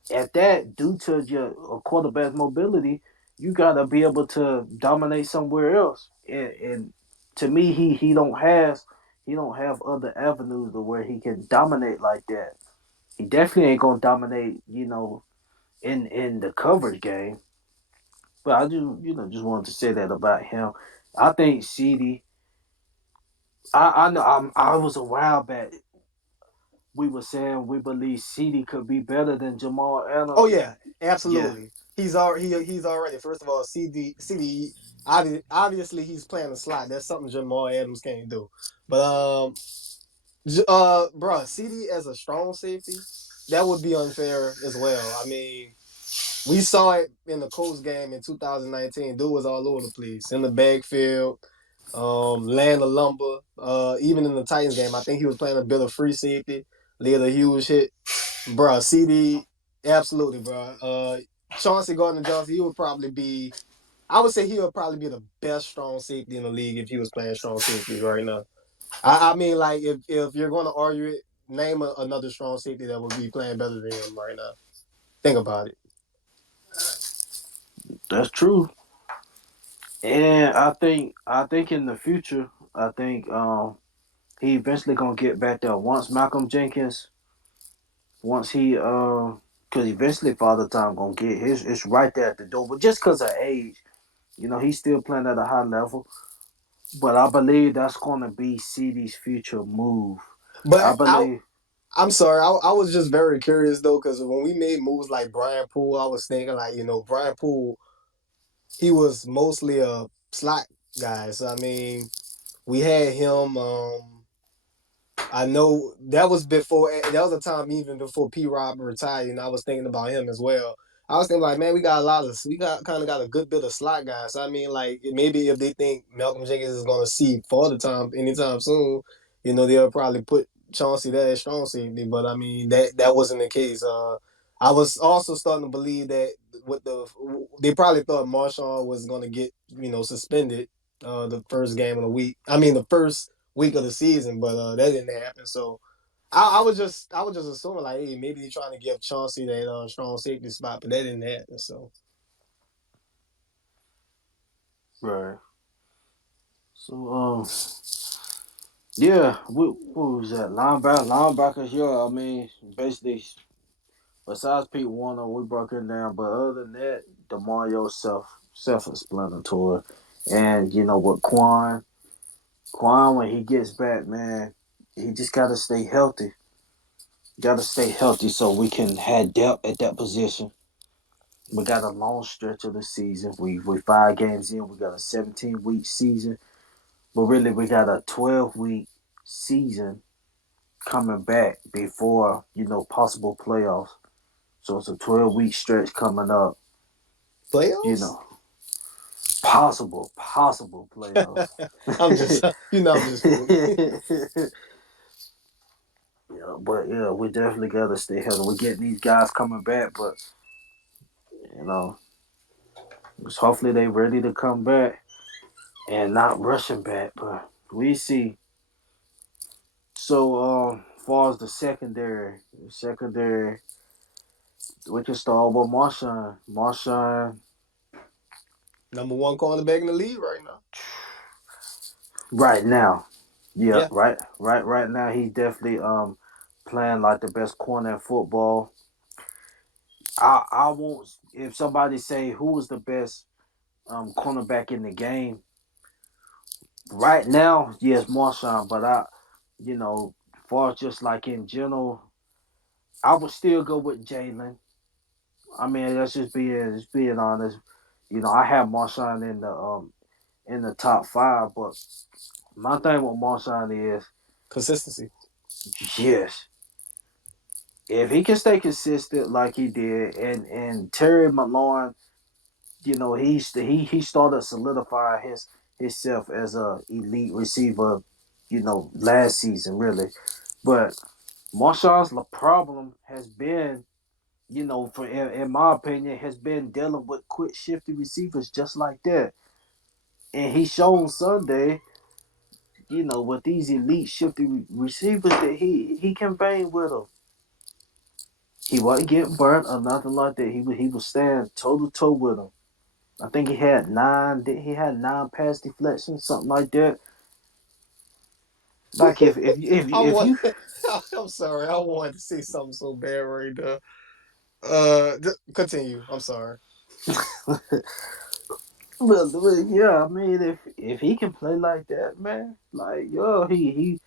at that due to your quarterback's mobility, you gotta be able to dominate somewhere else. And to me, he don't have other avenues to where he can dominate like that. He definitely ain't gonna dominate, in the coverage game. But I just wanted to say that about him. I think CD. I know. I was a while back. We were saying we believe CD could be better than Jamal Oh Adams. yeah, Yeah, absolutely. He's already. First of all, CD. Obviously, he's playing the slot. That's something Jamal Adams can't do. But bro, CD as a strong safety, that would be unfair as well. I mean, we saw it in the Colts game in 2019. Dude was all over the place in the backfield, land of lumber. Even in the Titans game, I think he was playing a bit of free safety, laid a huge hit. Bro, CD, absolutely, bro. Chauncey Gardner Johnson, he would probably be. I would say he would probably be the best strong safety in the league if he was playing strong safety right now. I mean, like if you're going to argue it, name another strong safety that would be playing better than him right now. Think about it. that's true. And I think in the future, I think he eventually gonna get back there. Once Malcolm Jenkins, once he because eventually Father Time gonna get his. It's right there at the door, but just because of age. He's still playing at a high level, but I believe that's going to be CD's future move. I But believe. I'm sorry. I was just very curious though, because when we made moves like Brian Poole, I was thinking like, Brian Poole, he was mostly a slot guy. So I mean, we had him. I know that was before. That was a time even before P. Rob retired, and I was thinking about him as well. I was thinking like, man, we got kind of got a good bit of slot guys. So, I mean, like maybe if they think Malcolm Jenkins is going to see for the time anytime soon, they'll probably put Chauncey there as strong safety. But I mean, that wasn't the case. I was also starting to believe that they probably thought Marshawn was going to get suspended the first game of the week. I mean, the first week of the season, but that didn't happen. So I was just assuming like, hey, maybe they're trying to give Chauncey that strong safety spot, but that didn't happen. So Right. So yeah, what was that? Linebackers, yeah. I mean, basically, besides Pete Warner, we broke it down. But other than that, Demario self-explanatory. And with Quan when he gets back, man, he just gotta stay healthy. Gotta stay healthy so we can have depth at that position. We got a long stretch of the season. We 5 games in. We got a 17-week season, but really we got a 12-week season coming back before possible playoffs. So it's a 12-week stretch coming up. You playoffs. know, possible playoffs. I'm just I'm just fooling. Yeah, but yeah, we definitely gotta stay healthy. We're getting these guys coming back, but you know, hopefully they ready to come back and not rushing back. But we see. So, as far as the secondary, we can start with Marshawn. Marshawn, Number one cornerback in the league right now. right now, yeah, Yeah, right now, he's definitely playing like the best corner in football. I won't. If somebody say who was the best cornerback in the game right now, yes, Marshawn. But far as just like in general, I would still go with Jalen. I mean, that's just being honest. I have Marshawn in the top five, but my thing with Marshawn is consistency. yes, if he can stay consistent like he did, and Terry McLaurin, he started solidifying himself as a elite receiver, last season really, but Marshawn's problem has been. For in my opinion, has been dealing with quick shifty receivers just like that. And he showed Sunday, with these elite shifty receivers that he can bang with them. He wasn't getting burnt or nothing like that. He was staying toe to toe with them. I think he had nine. He had 9 pass deflections, something like that. Like I if want. you I'm sorry. I wanted to say something so bad right there. Continue. I'm sorry. yeah, I mean if he can play like that, man, like yo, he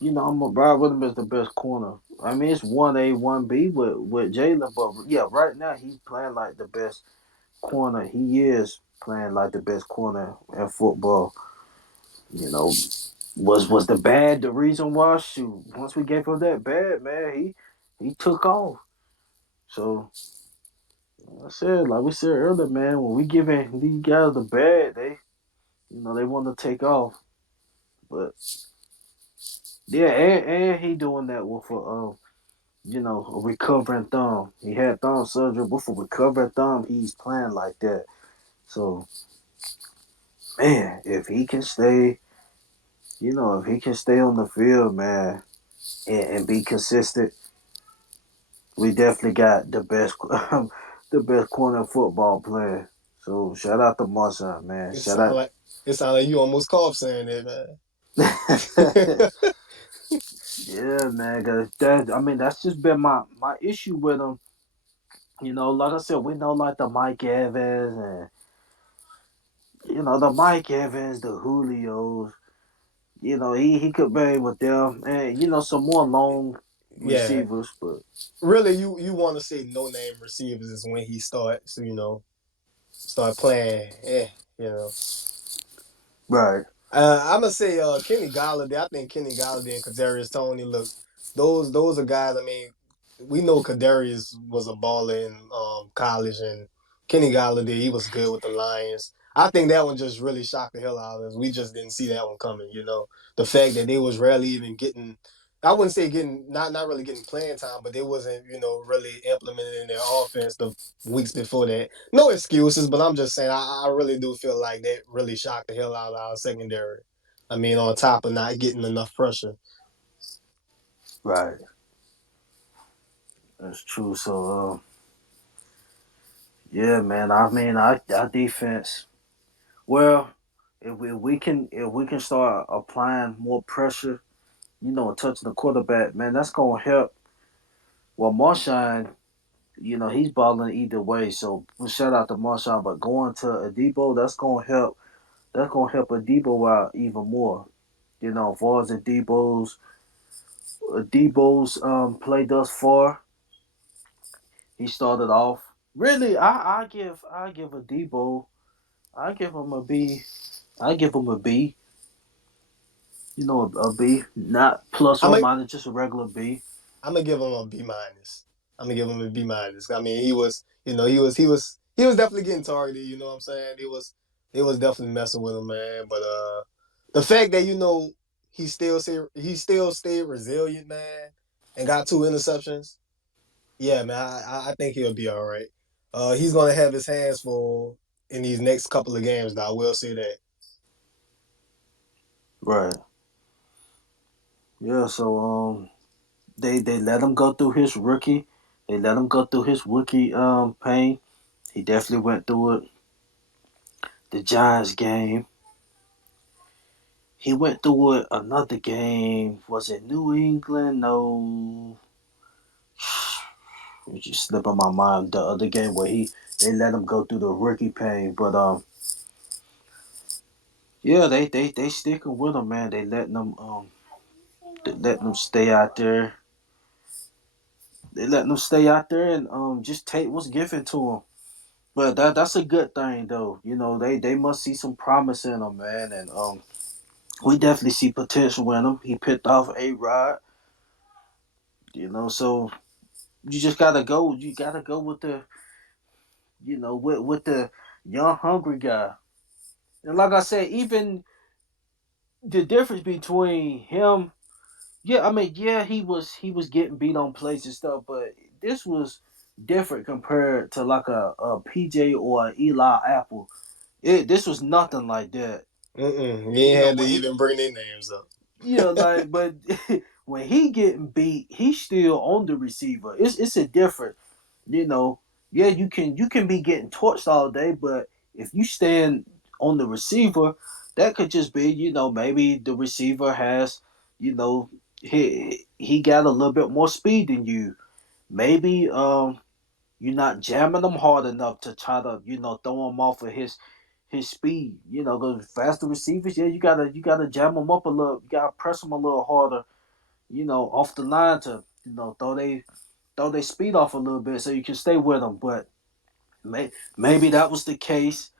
I'm gonna ride with him as the best corner. I mean, it's 1A, 1B with Jalen, but yeah, right now he's playing like the best corner. He is playing like the best corner in football. You know, was the bad the reason why? Shoot, once we gave him that bad, man, he took off. So like I said, like we said earlier, man, when we giving these guys the bad, they want to take off. But yeah, and he doing that with a recovering thumb. He had thumb surgery, but for recovering thumb, he's playing like that. So, man, if he can stay on the field, man, and be consistent, we definitely got the best, the best corner football player. So, shout out to Marshawn, man. It Shout sound out. like it sound like you almost coughed saying that, man. Yeah, man. 'Cause I mean, that's just been my issue with him. Like I said, we know like the Mike Evans and The Mike Evans, the Julios. He could bang with them, and some more long Yeah, receivers, but really, you want to say no name receivers is when he starts, start playing. You know. right, I'm gonna say Kenny Galladay. I think Kenny Galladay and Kadarius Toney. Look, those are guys. I mean, we know Kadarius was a baller in college, and Kenny Galladay, he was good with the Lions. I think that one just really shocked the hell out of us. We just didn't see that one coming. The fact that they was rarely even getting. I wouldn't say getting not really getting playing time, but they wasn't really implemented in their offense the weeks before that. No excuses, but I'm just saying I really do feel like that really shocked the hell out of our secondary. I mean, on top of not getting enough pressure. right. That's true. So, yeah, man. I mean, our defense. Well, if we can start applying more pressure, and touching the quarterback, man, that's gonna help. Well, Marshawn, he's balling either way. So shout out to Marshawn, but going to Adebo, that's gonna help. That's gonna help Adebo out even more. As far as Debo's play thus far, he started off really. I give a Debo. I give him a B. I give him a B. A B, not plus I'm or a, minus, just a regular B. I'm gonna give him a B minus. I'm gonna give him a B minus. I mean, he was definitely getting targeted. You know what I'm saying? He was definitely messing with him, man. But the fact that he still stayed resilient, man, and got 2 interceptions. Yeah, man, I think he'll be all right. He's gonna have his hands full in these next couple of games. Now, I will say that. Right. Yeah. So they let him go through his rookie. They let him go through his rookie pain. He definitely went through it. The Giants game. He went through it another game. Was it New England? No. It just slipped on my mind. The other game where they let him go through the rookie pain. But yeah, they sticking with him, man. They letting them stay out there. They letting them stay out there and just take what's given to them. But that's a good thing though. They must see some promise in him, man. And we definitely see potential in him. He picked off A-Rod. So you just gotta go. You gotta go with the young hungry guy. And like I said, even the difference between him, yeah, I mean, yeah, he was getting beat on plays and stuff, but this was different compared to like a PJ or a Eli Apple. This was nothing like that. Mm-mm. He ain't had to When he even bring their names up. like, but when he getting beat, he's still on the receiver. It's a different, you know. Yeah, you can be getting torched all day, but if you stand on the receiver, that could just be, maybe the receiver has, you know, he got a little bit more speed than you. Maybe you're not jamming him hard enough to try to, throw him off of his speed. Because faster receivers, yeah, you gotta jam them up a little. You gotta press them a little harder. Off the line to throw their speed off a little bit so you can stay with them. But maybe that was the case.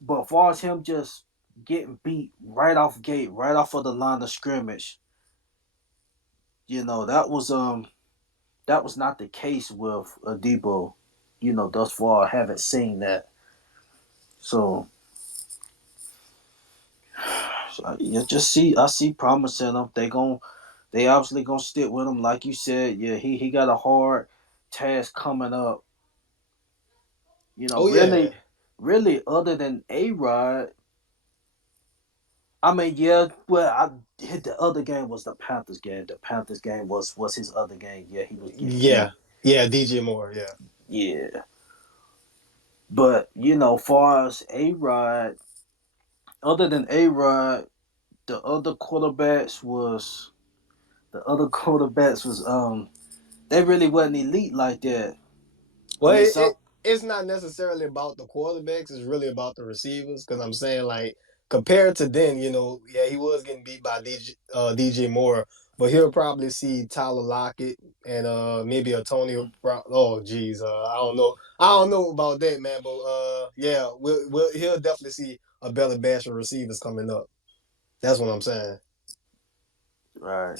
But as far as him just getting beat right off gate, right off of the line of scrimmage, that was not the case with Adebo. Thus far I haven't seen that. So you just I see promise in them. They obviously gonna stick with him, like you said. Yeah, he got a hard task coming up. Oh yeah, Really, really, other than A Rod. I mean, yeah. Well, the other game was the Panthers game. The Panthers game was his other game. Yeah, he was getting yeah, beat. yeah. DJ Moore, yeah. Yeah, but far as A Rod, other than A Rod, the other quarterbacks was they really wasn't elite like that. I Well, mean, some. it's not necessarily about the quarterbacks. It's really about the receivers. Because I'm saying, like, compared to then, yeah, he was getting beat by DJ Moore, but he'll probably see Tyler Lockett and maybe a Tony. Oh, geez, I don't know about that, man. But yeah, he'll definitely see a better batch of receivers coming up. That's what I'm saying. Right.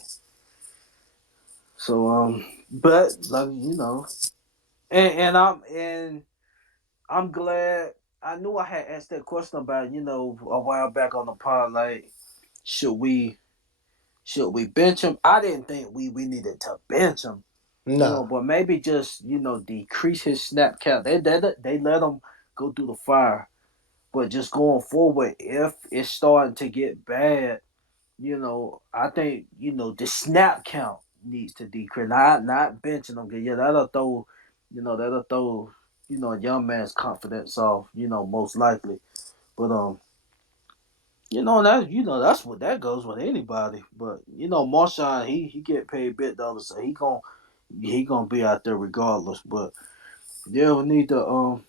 So but like and I'm glad. I knew I had asked that question about a while back on the pod. Like, should we should we bench him? I didn't think we needed to bench him. Nah. But maybe just decrease his snap count. They let him go through the fire, but just going forward, if it's starting to get bad, I think the snap count needs to decrease. Not benching him. 'Cause, yeah, that'll throw a young man's confidence off. Most likely. But that's what that goes with anybody. But Marshawn, he get paid big dollars, so he gonna be out there regardless. But yeah, we need to.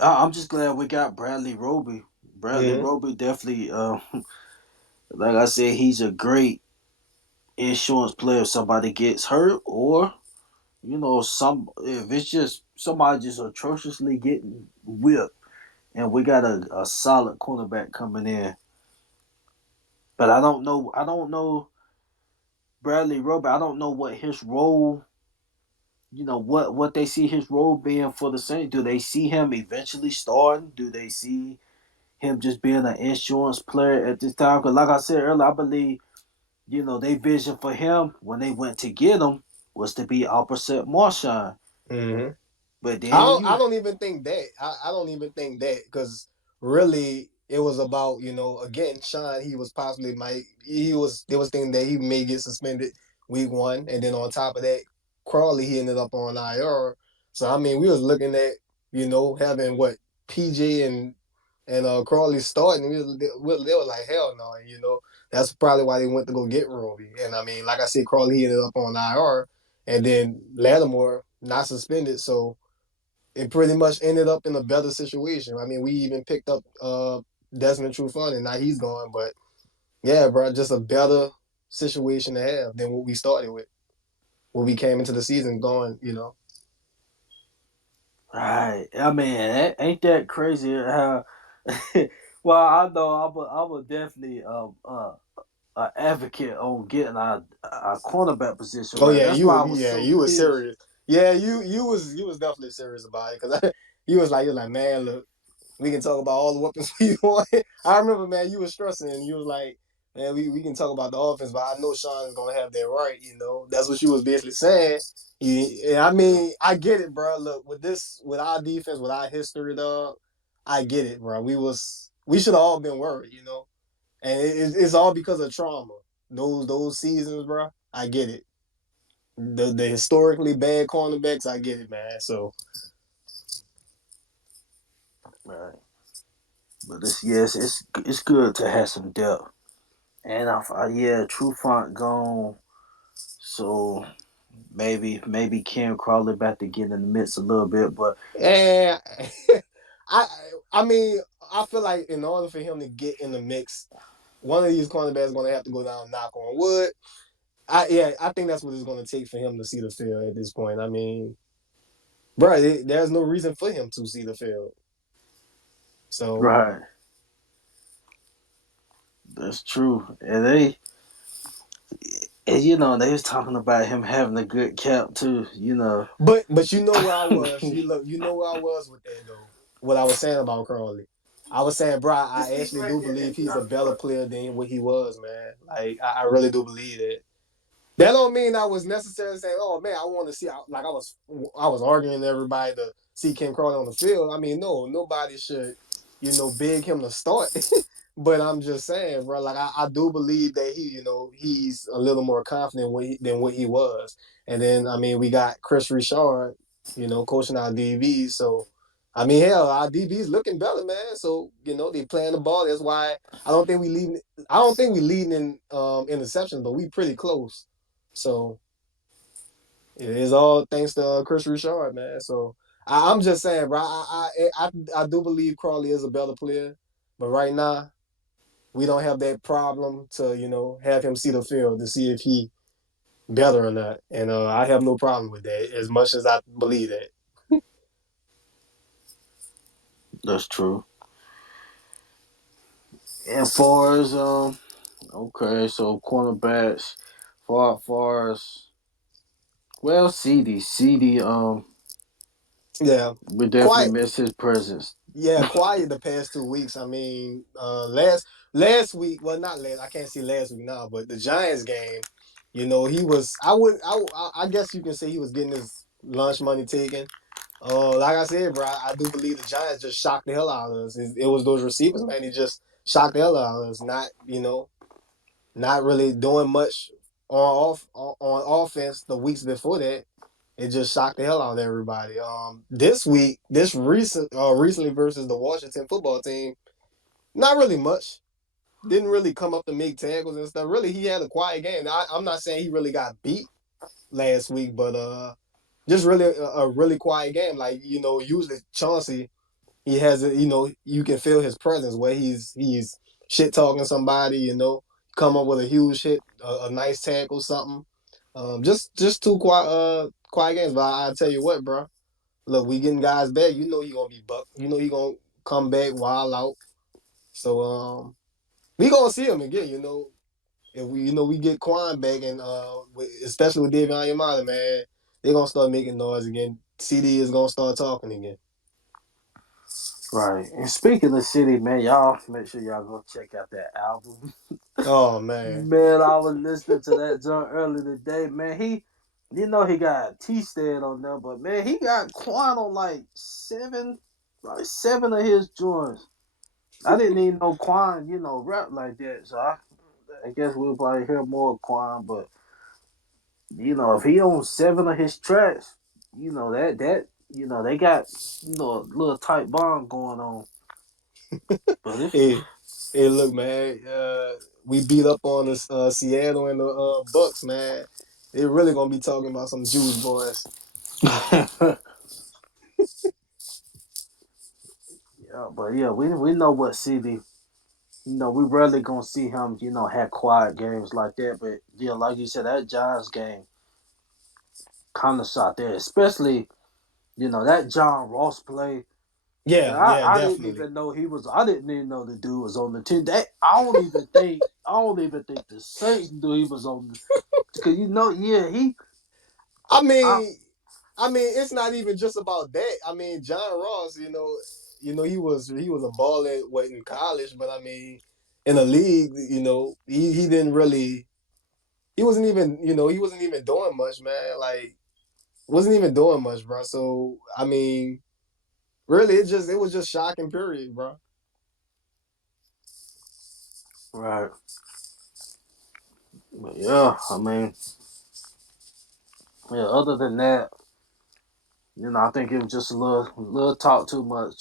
I'm just glad we got Bradley Roby. Bradley Mm-hmm. Roby definitely. Like I said, he's a great insurance player. If somebody gets hurt, or some if it's just somebody just atrociously getting whipped, and we got a solid cornerback coming in. But I don't know. I don't know Bradley Roby. I don't know what his role. What they see his role being for the Saints. Do they see him eventually starting? Do they see him just being an insurance player at this time? Because like I said earlier, I believe they vision for him when they went to get him was to be opposite Marshawn. Mm-hmm. But I then don't. I you don't even think that. I don't even think that because really it was about again Sean. He was possibly might. He was. They was thinking that he may get suspended week one, and then on top of that, Crawley he ended up on IR. So I mean, we was looking at having what PJ and Crawley starting. They were like hell no. And, that's probably why they went to go get Roby. And I mean, like I said, Crawley he ended up on IR, and then Lattimore not suspended. So it pretty much ended up in a better situation. I mean, we even picked up Desmond Trufant, and now he's gone. But yeah, bro, just a better situation to have than what we started with. When we came into the season going. right. I mean, ain't that crazy? How? Well, I know I'm a definitely an advocate on getting our cornerback position Oh right. yeah, That's why I was yeah, so you was pissed. serious. Yeah, you was definitely serious about it because you was like, man, look, we can talk about all the weapons we want. I remember, man, you was stressing and you was like, man, we can talk about the offense, but I know Sean's gonna have that right. That's what you was basically saying. Yeah, I mean, I get it, bro. Look, with our defense, with our history, dog, I get it, bro. We should have all been worried. And it's all because of trauma. Those seasons, bro. I get it. The historically bad cornerbacks, I get it, man. So Right. But it's good to have some depth. And yeah, Trufant gone. So maybe Cam Crawley about to get in the mix a little bit, but and I I mean, I feel like in order for him to get in the mix, one of these cornerbacks is gonna have to go down, knock on wood. I think that's what it's gonna take for him to see the field at this point. I mean, bro, there's no reason for him to see the field. So right, that's true. And they was talking about him having a good cap too. But you know where I was. You know where I was with that though. What I was saying about Crawley. I was saying, bro, I actually do believe he's a better player than what he was, man. Like I really do believe that. That don't mean I was necessarily saying, "Oh man, I want to see." Like I was arguing everybody to see Ken Crawley on the field. I mean, no, nobody should, beg him to start. But I'm just saying, bro. Like I do believe that he's a little more confident than what he was. And then I mean, we got Chris Richard, coaching our DBs. So I mean, hell, our DBs looking better, man. So they playing the ball. That's why I don't think we leading. I don't think we leading in interceptions, but we pretty close. So It is all thanks to Chris Richard, man. So I'm just saying, bro. I do believe Crawley is a better player, but right now we don't have that problem to have him see the field to see if he better or not. And I have no problem with that as much as I believe that. That's true. And far as okay, so cornerbacks, far as well, CD, Yeah, we definitely quiet. miss his presence. Yeah, quiet the past 2 weeks. I mean, last week. Well, not last. I can't see last week now, but the Giants game. He was. I would. I guess you can say he was getting his lunch money taken. Like I said, bro, I do believe the Giants just shocked the hell out of us. It was those receivers, man. He just shocked the hell out of us. Not really doing much on offense the weeks before that. It just shocked the hell out of everybody. This week, recently versus the Washington football team, not really much. Didn't really come up to make tackles and stuff. Really, he had a quiet game. I'm not saying he really got beat last week, but just really a really quiet game. Like usually Chauncey, he has you can feel his presence where he's shit talking somebody. Come up with a huge hit, a nice tackle, something. Just two quiet games. But I tell you what, bro. Look, we getting guys back. He gonna be buck. He gonna come back wild out. So we gonna see him again. If we get Quan back and especially with David Ayamada, man, they gonna start making noise again. CD is gonna start talking again. Right. And speaking of City, man, y'all make sure y'all go check out that album. Oh man. Man, I was listening to that joint earlier today. Man, he got T-Stead on there, but man, he got Quan on like seven of his joints. I didn't even know Quan, rap like that. So I guess we'll probably hear more of Quan, but if he owns seven of his tracks, they got a little tight bond going on. But if Hey, hey, look, man. We beat up on the Seattle and the Bucks, man. They really gonna be talking about some Jews boys. yeah, but yeah, we know what city. We rarely gonna see him, have quiet games like that. But yeah, like you said, that Giants game kind of shot there, especially that John Ross play. Man, Yeah, yeah, I didn't definitely. even know he was. I didn't even know the dude was on the team. I don't even think the Saints knew he was on. Because yeah, I I, mean, it's not even just about that. I mean, John Ross, he was a baller in college, but I mean, in the league, he didn't really. He wasn't even doing much, man. Like, wasn't even doing much, bro. So I mean, really, it was just shocking, period, bro. right. But yeah, I mean, yeah. Other than that, I think it was just a little talk too much,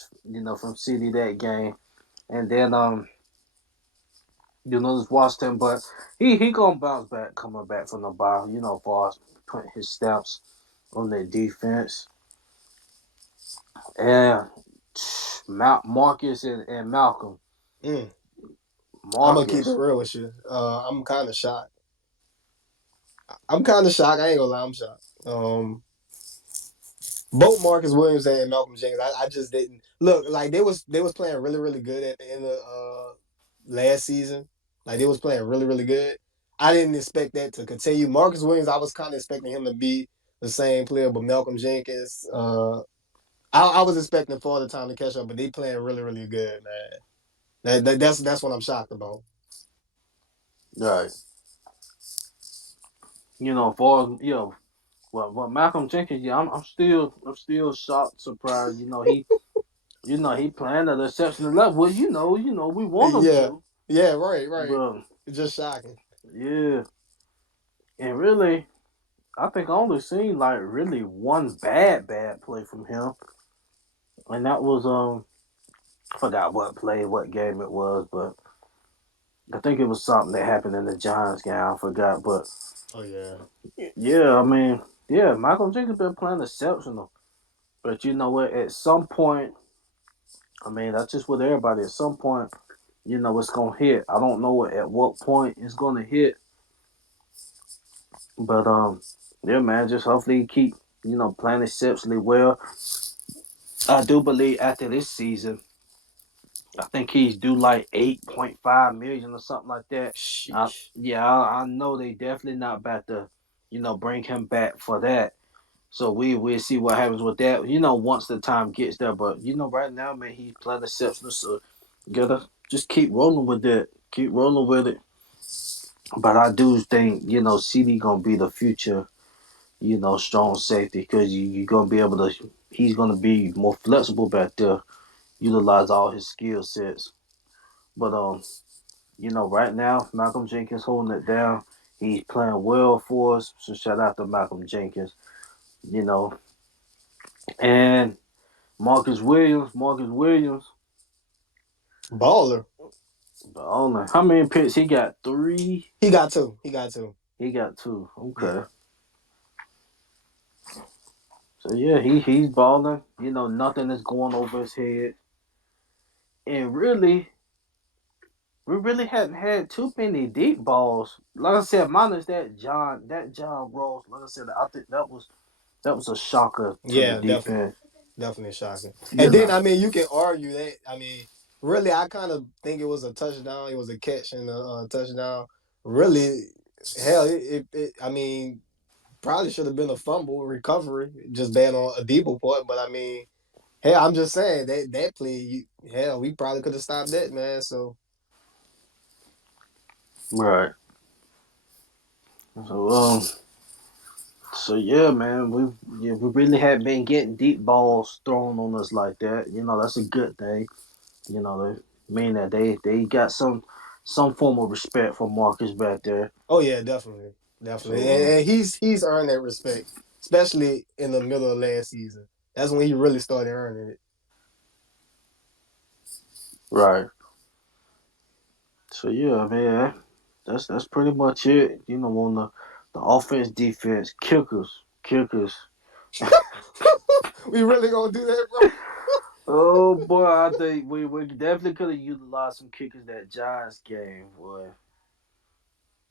from City that game, and then just watched him, but he gonna bounce back coming back from the bye, far as putting his stamps on their defense. And Marcus and Malcolm. Mm. I'm gonna keep it Marcus. real with you. I'm kind of shocked. I'm kind of shocked. I ain't gonna lie, I'm shocked. Both Marcus Williams and Malcolm Jenkins. I just didn't look like they was playing really really good at the end of last season. Like they was playing really really good. I didn't expect that to continue. Marcus Williams, I was kind of expecting him to be the same player, but Malcolm Jenkins, I was expecting for the time to catch up, but they playing really really good, man. That's what I'm shocked about. Right. For well, Malcolm Jenkins, yeah, I'm still shocked, surprised. He playing at an exceptional level. Well, we want him Yeah, to, yeah, right, right. but It's just shocking. yeah, and really, I think I only seen like really one bad play from him, and that was I forgot what play, what game it was, but I think it was something that happened in the Giants game. I forgot, but Oh yeah. yeah, I mean. Yeah, Michael Jenkins been playing exceptional. But you know what? At some point, I mean, that's just with everybody. At some point, it's gonna hit. I don't know at what point it's gonna hit, but yeah, man. Just hopefully he keep playing exceptionally well. I do believe after this season, I think he's due like 8.5 million or something like that. Sheesh. Yeah, I know they definitely not about to, bring him back for that. So we'll see what happens with that. Once the time gets there. But right now, man, he's playing exceptional. So gotta just keep rolling with it. Keep rolling with it. But I do think CD gonna be the future. Strong safety because you're gonna be able to. He's gonna be more flexible back there. Utilize all his skill sets. But right now, Malcolm Jenkins holding it down. He's playing well for us. So shout out to Malcolm Jenkins. You know, and Marcus Williams. Marcus Williams. Baller. But only how many picks he got? Three. He got two. He got two. He got two. Okay. Yeah. So yeah, he's balling. Nothing is going over his head. And really, we really hadn't had too many deep balls. Like I said, minus that John Rose. Like I said, I think that was a shocker to the Yeah, definitely. defense. Definitely shocking. You And then know. I mean you can argue that. I mean, really I kind of think it was a touchdown. It was a catch and a touchdown. Really, hell, I mean, probably should have been a fumble recovery, just bad on a Debo part. But I mean, hell, I'm just saying that play, hell, we probably could have stopped that, man. So Right. So so yeah, man, we really have been getting deep balls thrown on us like that. That's a good thing. They mean that they got some form of respect for Marcus back there. oh yeah, definitely, definitely, So and he's earned that respect, especially in the middle of last season. That's when he really started earning it. right. So yeah, man, that's pretty much it. On the offense, defense, kickers. We really gonna do that, bro? Oh boy, I think we definitely could have utilized some kickers that Giants game, boy.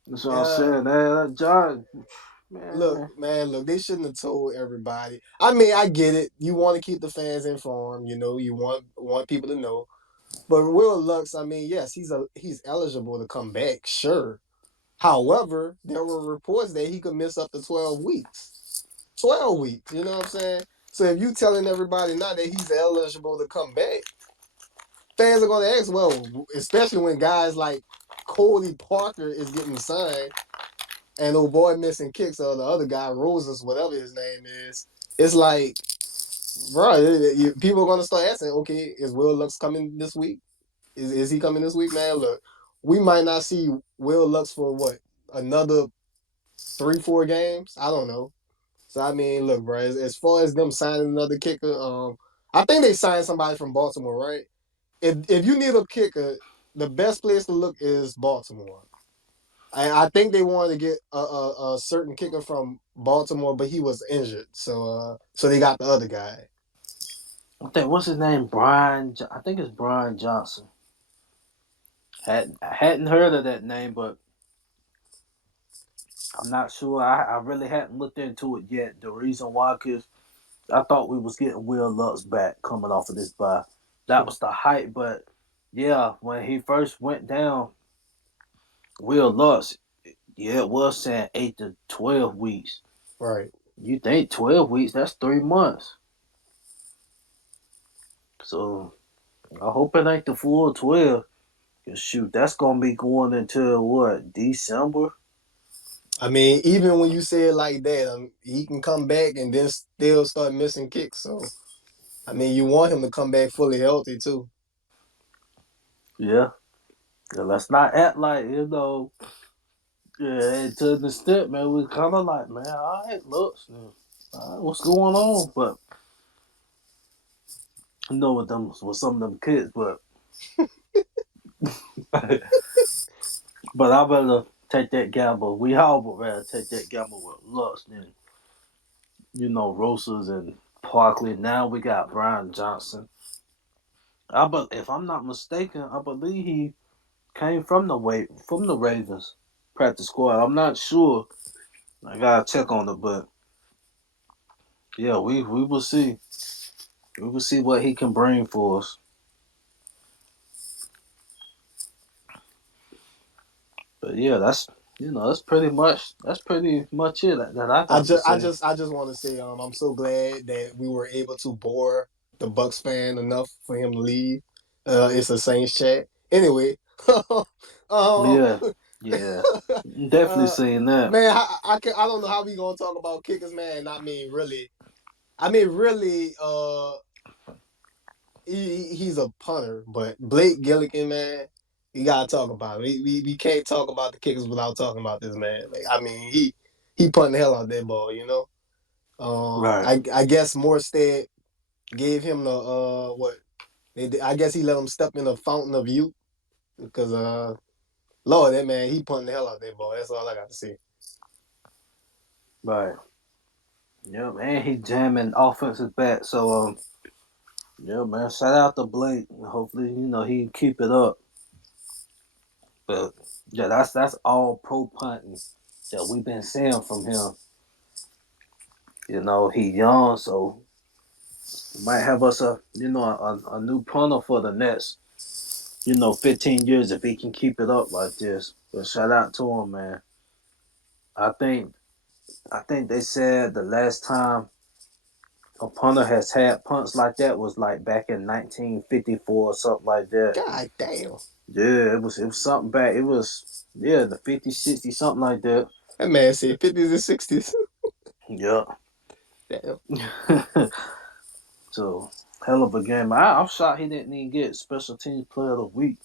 That's what I'm Yeah. saying. That Giants, Look, man. man, look, they shouldn't have told everybody. I mean, I get it. You want to keep the fans informed, you want people to know. But Will Lux, I mean, yes, he's eligible to come back, sure. However, there were reports that he could miss up to 12 weeks. 12 weeks, you know what I'm saying? So if you telling everybody now that he's eligible to come back, fans are gonna ask, well, especially when guys like Cody Parker is getting signed and old boy missing kicks or the other guy, Roses, whatever his name is, it's like, bro, people are gonna start asking, okay, is Will Lux coming this week? Is he coming this week, man? Look, we might not see Will Lux for what, another 3-4 games? I don't know. So I mean, look, bro, as far as them signing another kicker, I think they signed somebody from Baltimore, right? If you need a kicker, the best place to look is Baltimore. I think they wanted to get a certain kicker from Baltimore, but he was injured, so they got the other guy. I think what's his name? I think it's Brian Johnson. Hadn't heard of that name, but I'm not sure. I really hadn't looked into it yet. The reason why, because I thought we was getting Will Lutz back coming off of this bye. That was the hype, but yeah, when he first went down, Will Lutz, yeah, it was saying 8 to 12 weeks. Right. You think 12 weeks? That's 3 months. So I hope it ain't the full 12. 'Cause shoot, that's gonna be going into what, December? I mean, even when you say it like that, he can come back and then still start missing kicks. So I mean, you want him to come back fully healthy too. Yeah. Yeah, let's not act like, yeah, to the step, man. We kind of like, man, all right, looks, man. All right, what's going on? But with some of them kids, but but I better take that gamble. We all would rather take that gamble with Lux than Rosas and Parkley. Now we got Brian Johnson. But if I'm not mistaken, I believe he came from the Ravens practice squad. I'm not sure. I gotta check on it, but yeah, we will see. We will see what he can bring for us. But yeah, that's pretty much it that I I got to just I say. just I just want to say I'm so glad that we were able to bore the Bucks fan enough for him to leave. It's a Saints chat. Anyway, um, Yeah, yeah, definitely uh, seeing that. man, I don't know how we gonna talk about kickers, man. I mean really, he's a punter, but Blake Gilligan, man, you gotta talk about it. We can't talk about the kickers without talking about this man. Like, I mean, he punting the hell out that ball, you know. Right, I guess Morstead gave him the what I guess he let him step in the fountain of youth because Lord, that man, he punting the hell out that ball. That's all I got to say. right. Yep, and he jamming offensive back. So yeah, man, shout out to Blake. Hopefully, he keep it up. But yeah, that's all pro punting that we've been seeing from him. He young, so we might have us a new punter for the next 15 years if he can keep it up like this. But shout out to him, man. I think I think they said the last time a punter has had punts like that was like back in 1954 or something like that. God damn, Yeah, it was something back. It was the 50s, 60s, something like that. that man said 50s and 60s. Yeah. Damn. So hell of a game. I'm shocked he didn't even get special teams player of the week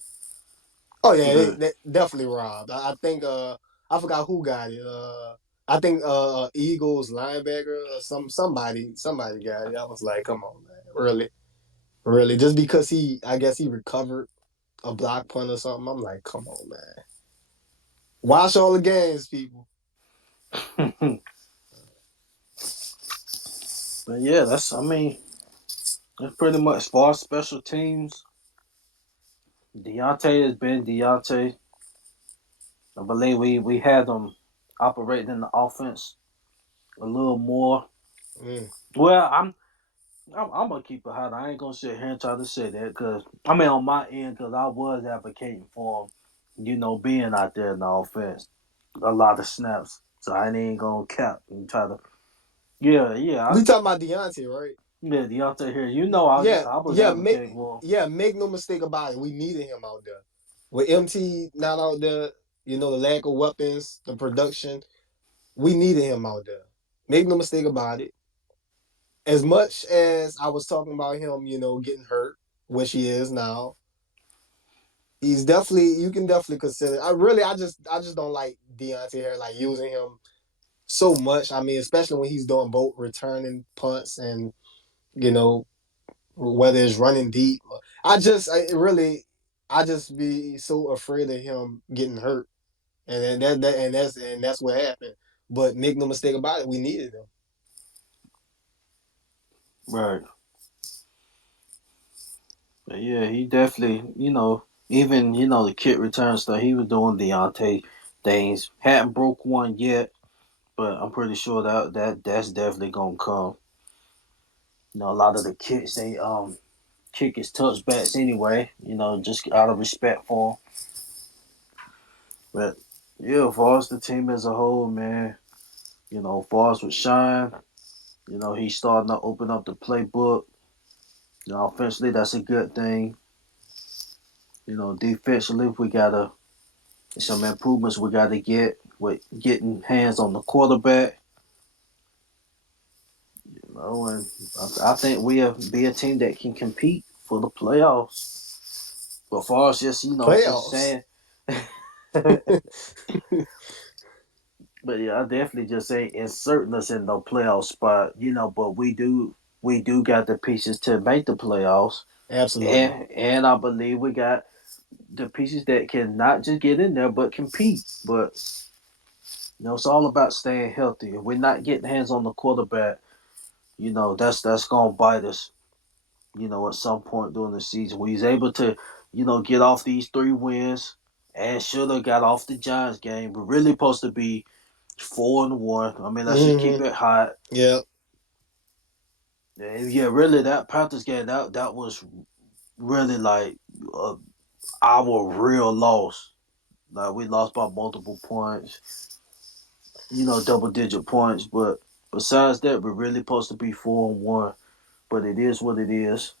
Oh for yeah, the they definitely robbed. I think I forgot who got it. I think Eagles linebacker or somebody got it. I was like, come on, man, really, really, just because I guess he recovered a block punt or something. I'm like, come on, man, watch all the games, people. But yeah, that's pretty much as far as special teams. Deontay has been Deontay. I believe we had them operating in the offense a little more. Mm. Well, I'm gonna keep it hot. I ain't gonna sit here and try to say that because I mean on my end because I was advocating for him, being out there in the offense a lot of snaps. So I ain't gonna cap and try to. Yeah, yeah, We talking about Deontay, right? yeah. Deontay here, Yeah, I was yeah, advocating for make no mistake about it. We needed him out there. With MT not out there, the lack of weapons, the production, we needed him out there. Make no mistake about it. As much as I was talking about him, getting hurt, which he is now, he's definitely you can definitely consider. I just don't like Deontay here, like using him so much. I mean, especially when he's doing both returning punts and you know whether it's running deep. I just be so afraid of him getting hurt, and that's what happened. But make no mistake about it, we needed him. him. Right. But yeah, he definitely, even the kit return stuff. He was doing Deontay things. Hadn't broke one yet, but I'm pretty sure that's definitely gonna come. A lot of the kits they kick his touchbacks anyway. Just out of respect for him. But yeah, for us the team as a whole, man. For us with Shine, he's starting to open up the playbook. Offensively, that's a good thing. Defensively, we gotta some improvements we gotta get with getting hands on the quarterback. And I think we'll be a team that can compete for the playoffs. But for us, just Playoffs. saying. But yeah, I definitely just say inserting us in the playoff spot, but we do got the pieces to make the playoffs. Absolutely. And I believe we got the pieces that can not just get in there but compete. But it's all about staying healthy. If we're not getting hands on the quarterback, that's gonna bite us. At some point during the season, we he's able to, get off these 3 wins, and should have got off the Giants game. We're really supposed to be 4-1. I mean, let's just keep Mm-hmm. it hot. Yeah. And yeah, really, that Panthers game that was really like uh, our real loss. Like we lost by multiple points, double digit points. But besides that, we're really supposed to be 4-1. But it is what it is.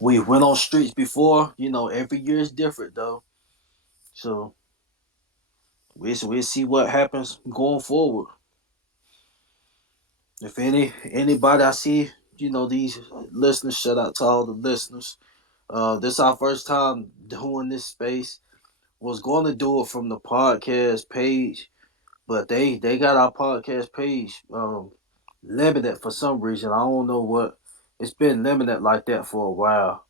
We went on streaks before. Every year is different though. So we'll see what happens going forward. If anybody I see, these listeners, shout out to all the listeners. This our first time doing this space. Was going to do it from the podcast page, but they got our podcast page limited for some reason. I don't know what. It's been limited like that for a while.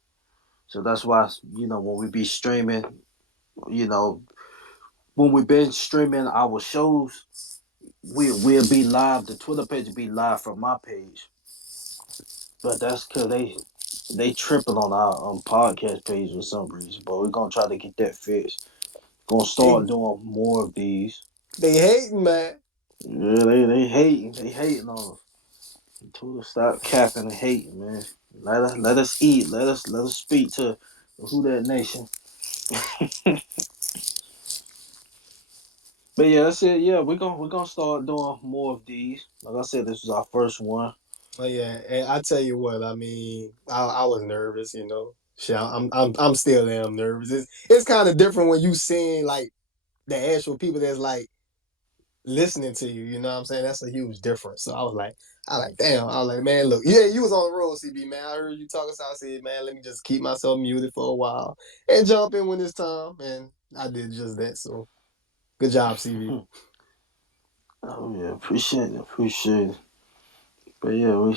So that's why when we be streaming, you know when we've been streaming our shows, we'll be live. The Twitter page will be live from my page, but that's because they tripping on our podcast page for some reason. But we're gonna try to get that fixed. Gonna They start doing more of these. they hating, man. Yeah, they hating on us. Twitter stop capping and hating, man. Let us eat. Let us speak to who that nation. But yeah, that's it. Yeah, we're gonna start doing more of these. Like I said, this was our first one. Oh yeah, and I tell you what, I mean, I was nervous, you know. Shit, I'm still am nervous. It's kind of different when you seeing like the actual people that's like listening to you. You know what I'm saying? That's a huge difference. So damn. I was like, man, look, yeah, you was on the road, CB, man. I heard you talking, so I said, man, let me just keep myself muted for a while and jump in when it's time. And I did just that. So good job, CB. Oh yeah, appreciate it. But yeah, we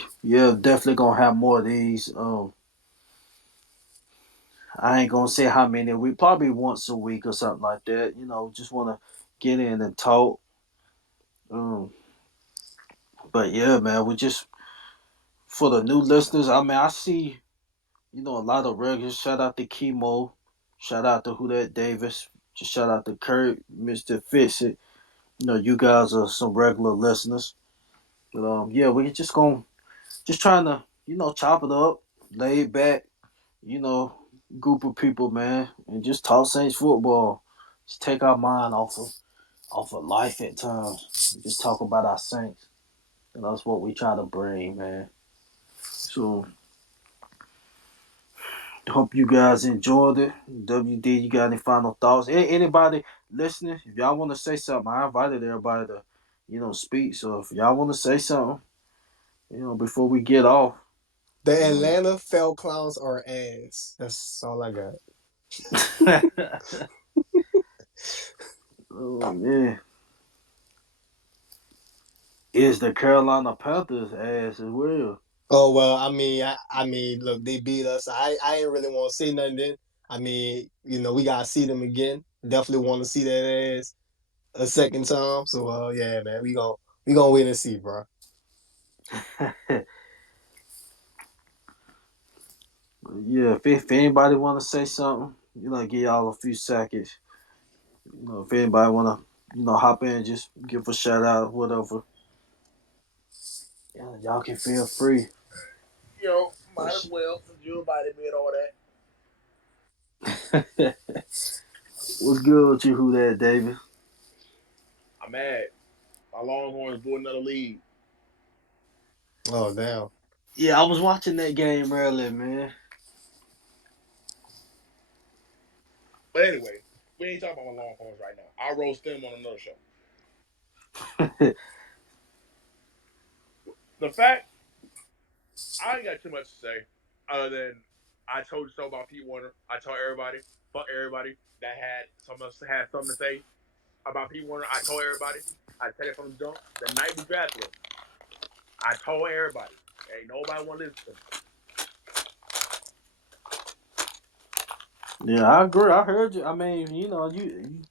definitely gonna have more of these. I ain't gonna say how many. We probably once a week or something like that. Just wanna get in and talk. Um, but yeah, man, we just for the new listeners. I mean, I see a lot of regulars. Shout out to Chemo. Shout out to Who That Davis. Just shout out to Kurt, Mr. Fitz. You guys are some regular listeners. But yeah, we just trying to chop it up, lay it back. You know, group of people, man, and just talk Saints football. Just take our mind off of life at times. Just talk about our Saints. And that's what we try to bring, man. So hope you guys enjoyed it. WD, you got any final thoughts? Anybody listening, if y'all want to say something, I invited everybody to, speak. So if y'all want to say something, before we get off, The you know. Atlanta Fell Clowns are ass. That's all I got. Oh man, is the Carolina Panthers ass as well? Oh well, I mean, look, they beat us. I ain't really want to say nothing. Then I mean, you know, we gotta see them again. Definitely want to see that ass a second time. So yeah, man, we gonna wait and see, bro. Yeah, if anybody want to say something, give y'all a few seconds. If anybody want to, hop in, just give a shout out, whatever. Yeah, y'all can feel free. Yo, might as What's well since you invited me and all that. good with you, who that, David? I'm mad. My Longhorns blew another lead. Oh damn. Yeah, I was watching that game earlier, man. But anyway, we ain't talking about my Longhorns right now. I'll roast them on another show. The fact I ain't got too much to say other than I told you so about Pete Warner. I told everybody, fuck everybody that had something to say about Pete Warner. I told everybody. I said it from the jump. The night we drafted him, I told everybody. Ain't nobody want to listen to me. Yeah, I agree. I heard you. I mean, you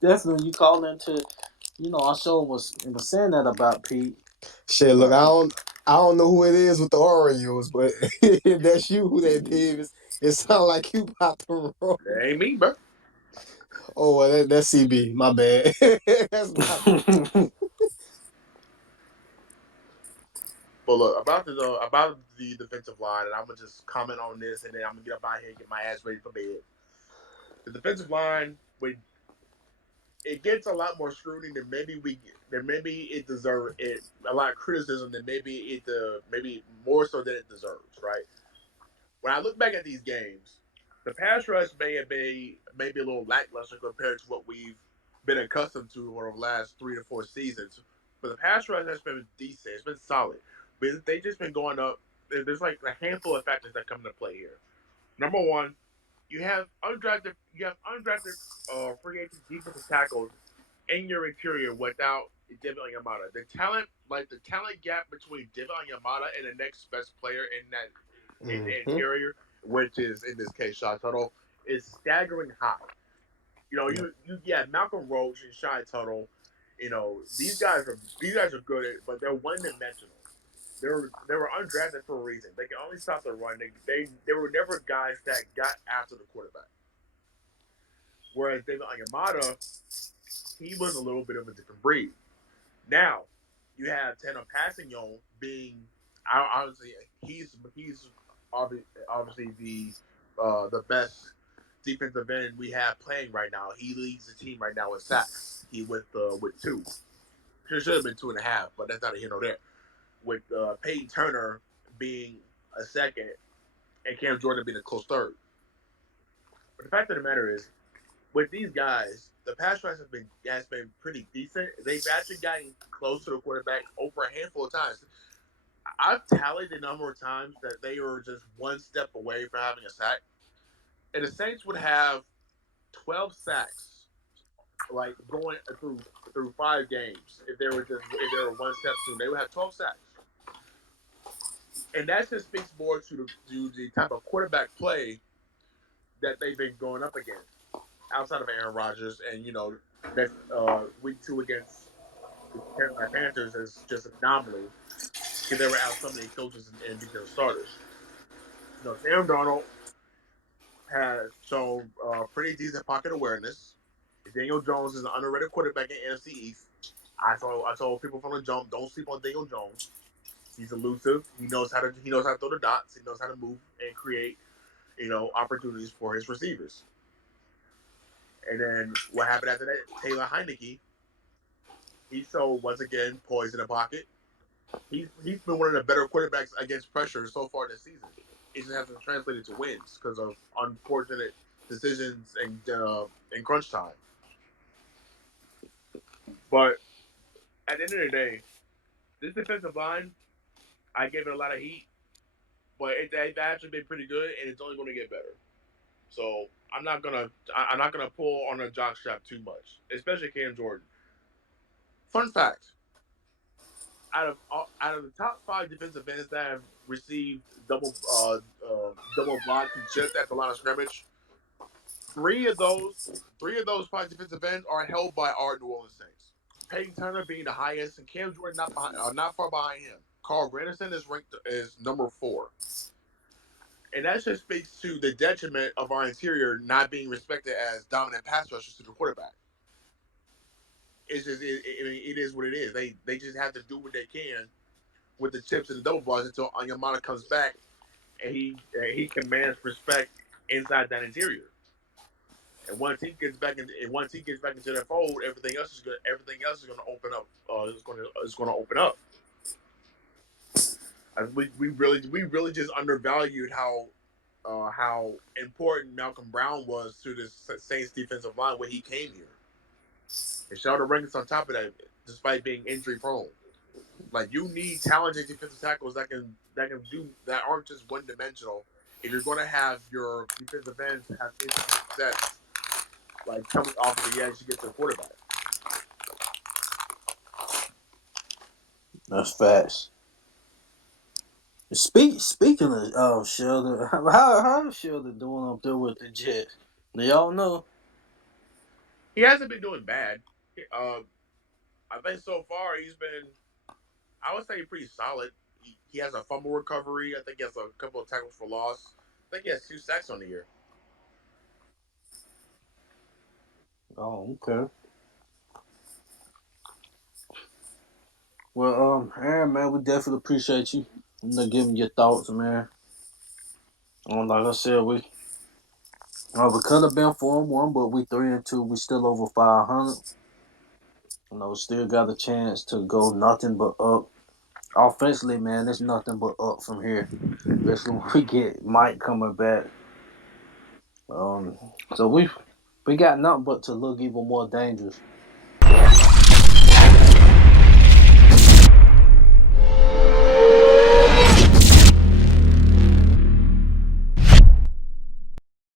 definitely you called into, our show was saying that about Pete, Shit, look, but I don't. I don't know who it is with the Oreos, but if that's you who that Davis, it sounds like you about to roll. That ain't me, bro. Oh, well, that's CB. My bad. That's my bad. But look, about the defensive line, and I'm gonna just comment on this, and then I'm gonna get up out here and get my ass ready for bed. The defensive line, when it gets a lot more scrutiny than maybe it deserves it, a lot of criticism than maybe more so than it deserves, right? When I look back at these games, the pass rush may have been maybe a little lackluster compared to what we've been accustomed to over the last 3 to 4 seasons. But the pass rush has been decent. It's been solid. But they just been going up. There's like a handful of factors that come into play here. Number one, you have undrafted free agent defensive tackles in your interior without David Onyemata. The talent gap between David Onyemata and the next best player in the Mm-hmm. interior, which is in this case Shy Tuttle, is staggering high. You know, Yep. Malcolm Roach and Shy Tuttle. You know, these guys are good, but they're one dimensional. They were undrafted for a reason. They can only stop the run. They were never guys that got after the quarterback. Whereas David Onyemata, he was a little bit of a different breed. Now, you have Tanner Passignon being obviously he's obviously the best defensive end we have playing right now. He leads the team right now in sacks. He with two. Should have been 2.5, but that's not a here nor there. With Payton Turner being a second and Cam Jordan being a close third. But the fact of the matter is, with these guys, the pass rush has been pretty decent. They've actually gotten close to the quarterback over a handful of times. I've tallied the number of times that they were just one step away from having a sack, and the Saints would have 12 sacks, like going through 5 games. If they were one step soon, they would have 12 sacks, and that just speaks more to the type of quarterback play that they've been going up against outside of Aaron Rodgers, and that week two against the Carolina Panthers is just an anomaly because they were out so many coaches and defensive starters. Sam Darnold has shown pretty decent pocket awareness. Daniel Jones is an underrated quarterback in NFC East. I told people from the jump, don't sleep on Daniel Jones. He's elusive. He knows how to throw the dots. He knows how to move and create opportunities for his receivers. And then what happened after that? Taylor Heineke. He showed once again poise in the pocket. He's been one of the better quarterbacks against pressure so far this season. It just hasn't translated to wins because of unfortunate decisions and in crunch time. But at the end of the day, this defensive line, I gave it a lot of heat, but it's actually been pretty good, and it's only going to get better. So I'm not gonna pull on a jockstrap too much, especially Cam Jordan. Fun fact: out of the top 5 defensive ends that have received double blocks and chips at the line of scrimmage, three of those 5 defensive ends are held by our New Orleans Saints. Peyton Turner being the highest, and Cam Jordan not far behind him. Carl Granderson is ranked as number 4, and that just speaks to the detriment of our interior not being respected as dominant pass rushers to the quarterback. It is what it is. They just have to do what they can with the chips and the double blocks until Onyemata comes back and he commands respect inside that interior. And once he gets back into that fold, everything else is going to open up. It's going to open up. We really just undervalued how important Malcolm Brown was to the Saints defensive line when he came here. And Sheldon Rankins on top of that, despite being injury prone. Like, you need talented defensive tackles that aren't just one dimensional. If you're going to have your defensive ends have instant success, like coming off of the edge to get to the quarterback. That's fast. Speaking of Sheldon, how's Sheldon doing up there with the Jets? Do y'all know? He hasn't been doing bad. Uh, I think so far he's been, I would say, pretty solid. he has a fumble recovery. I think he has a couple of tackles for loss. I think he has 2 sacks on the year. Oh, okay. Well, Aaron, man, we definitely appreciate you. I'm gonna give me your thoughts, man. Like I said, we could have been 4-1, but we 3-2. We still over 500. Still got a chance to go nothing but up. Offensively, man, it's nothing but up from here. Especially when we get Mike coming back. Um, so we got nothing but to look even more dangerous.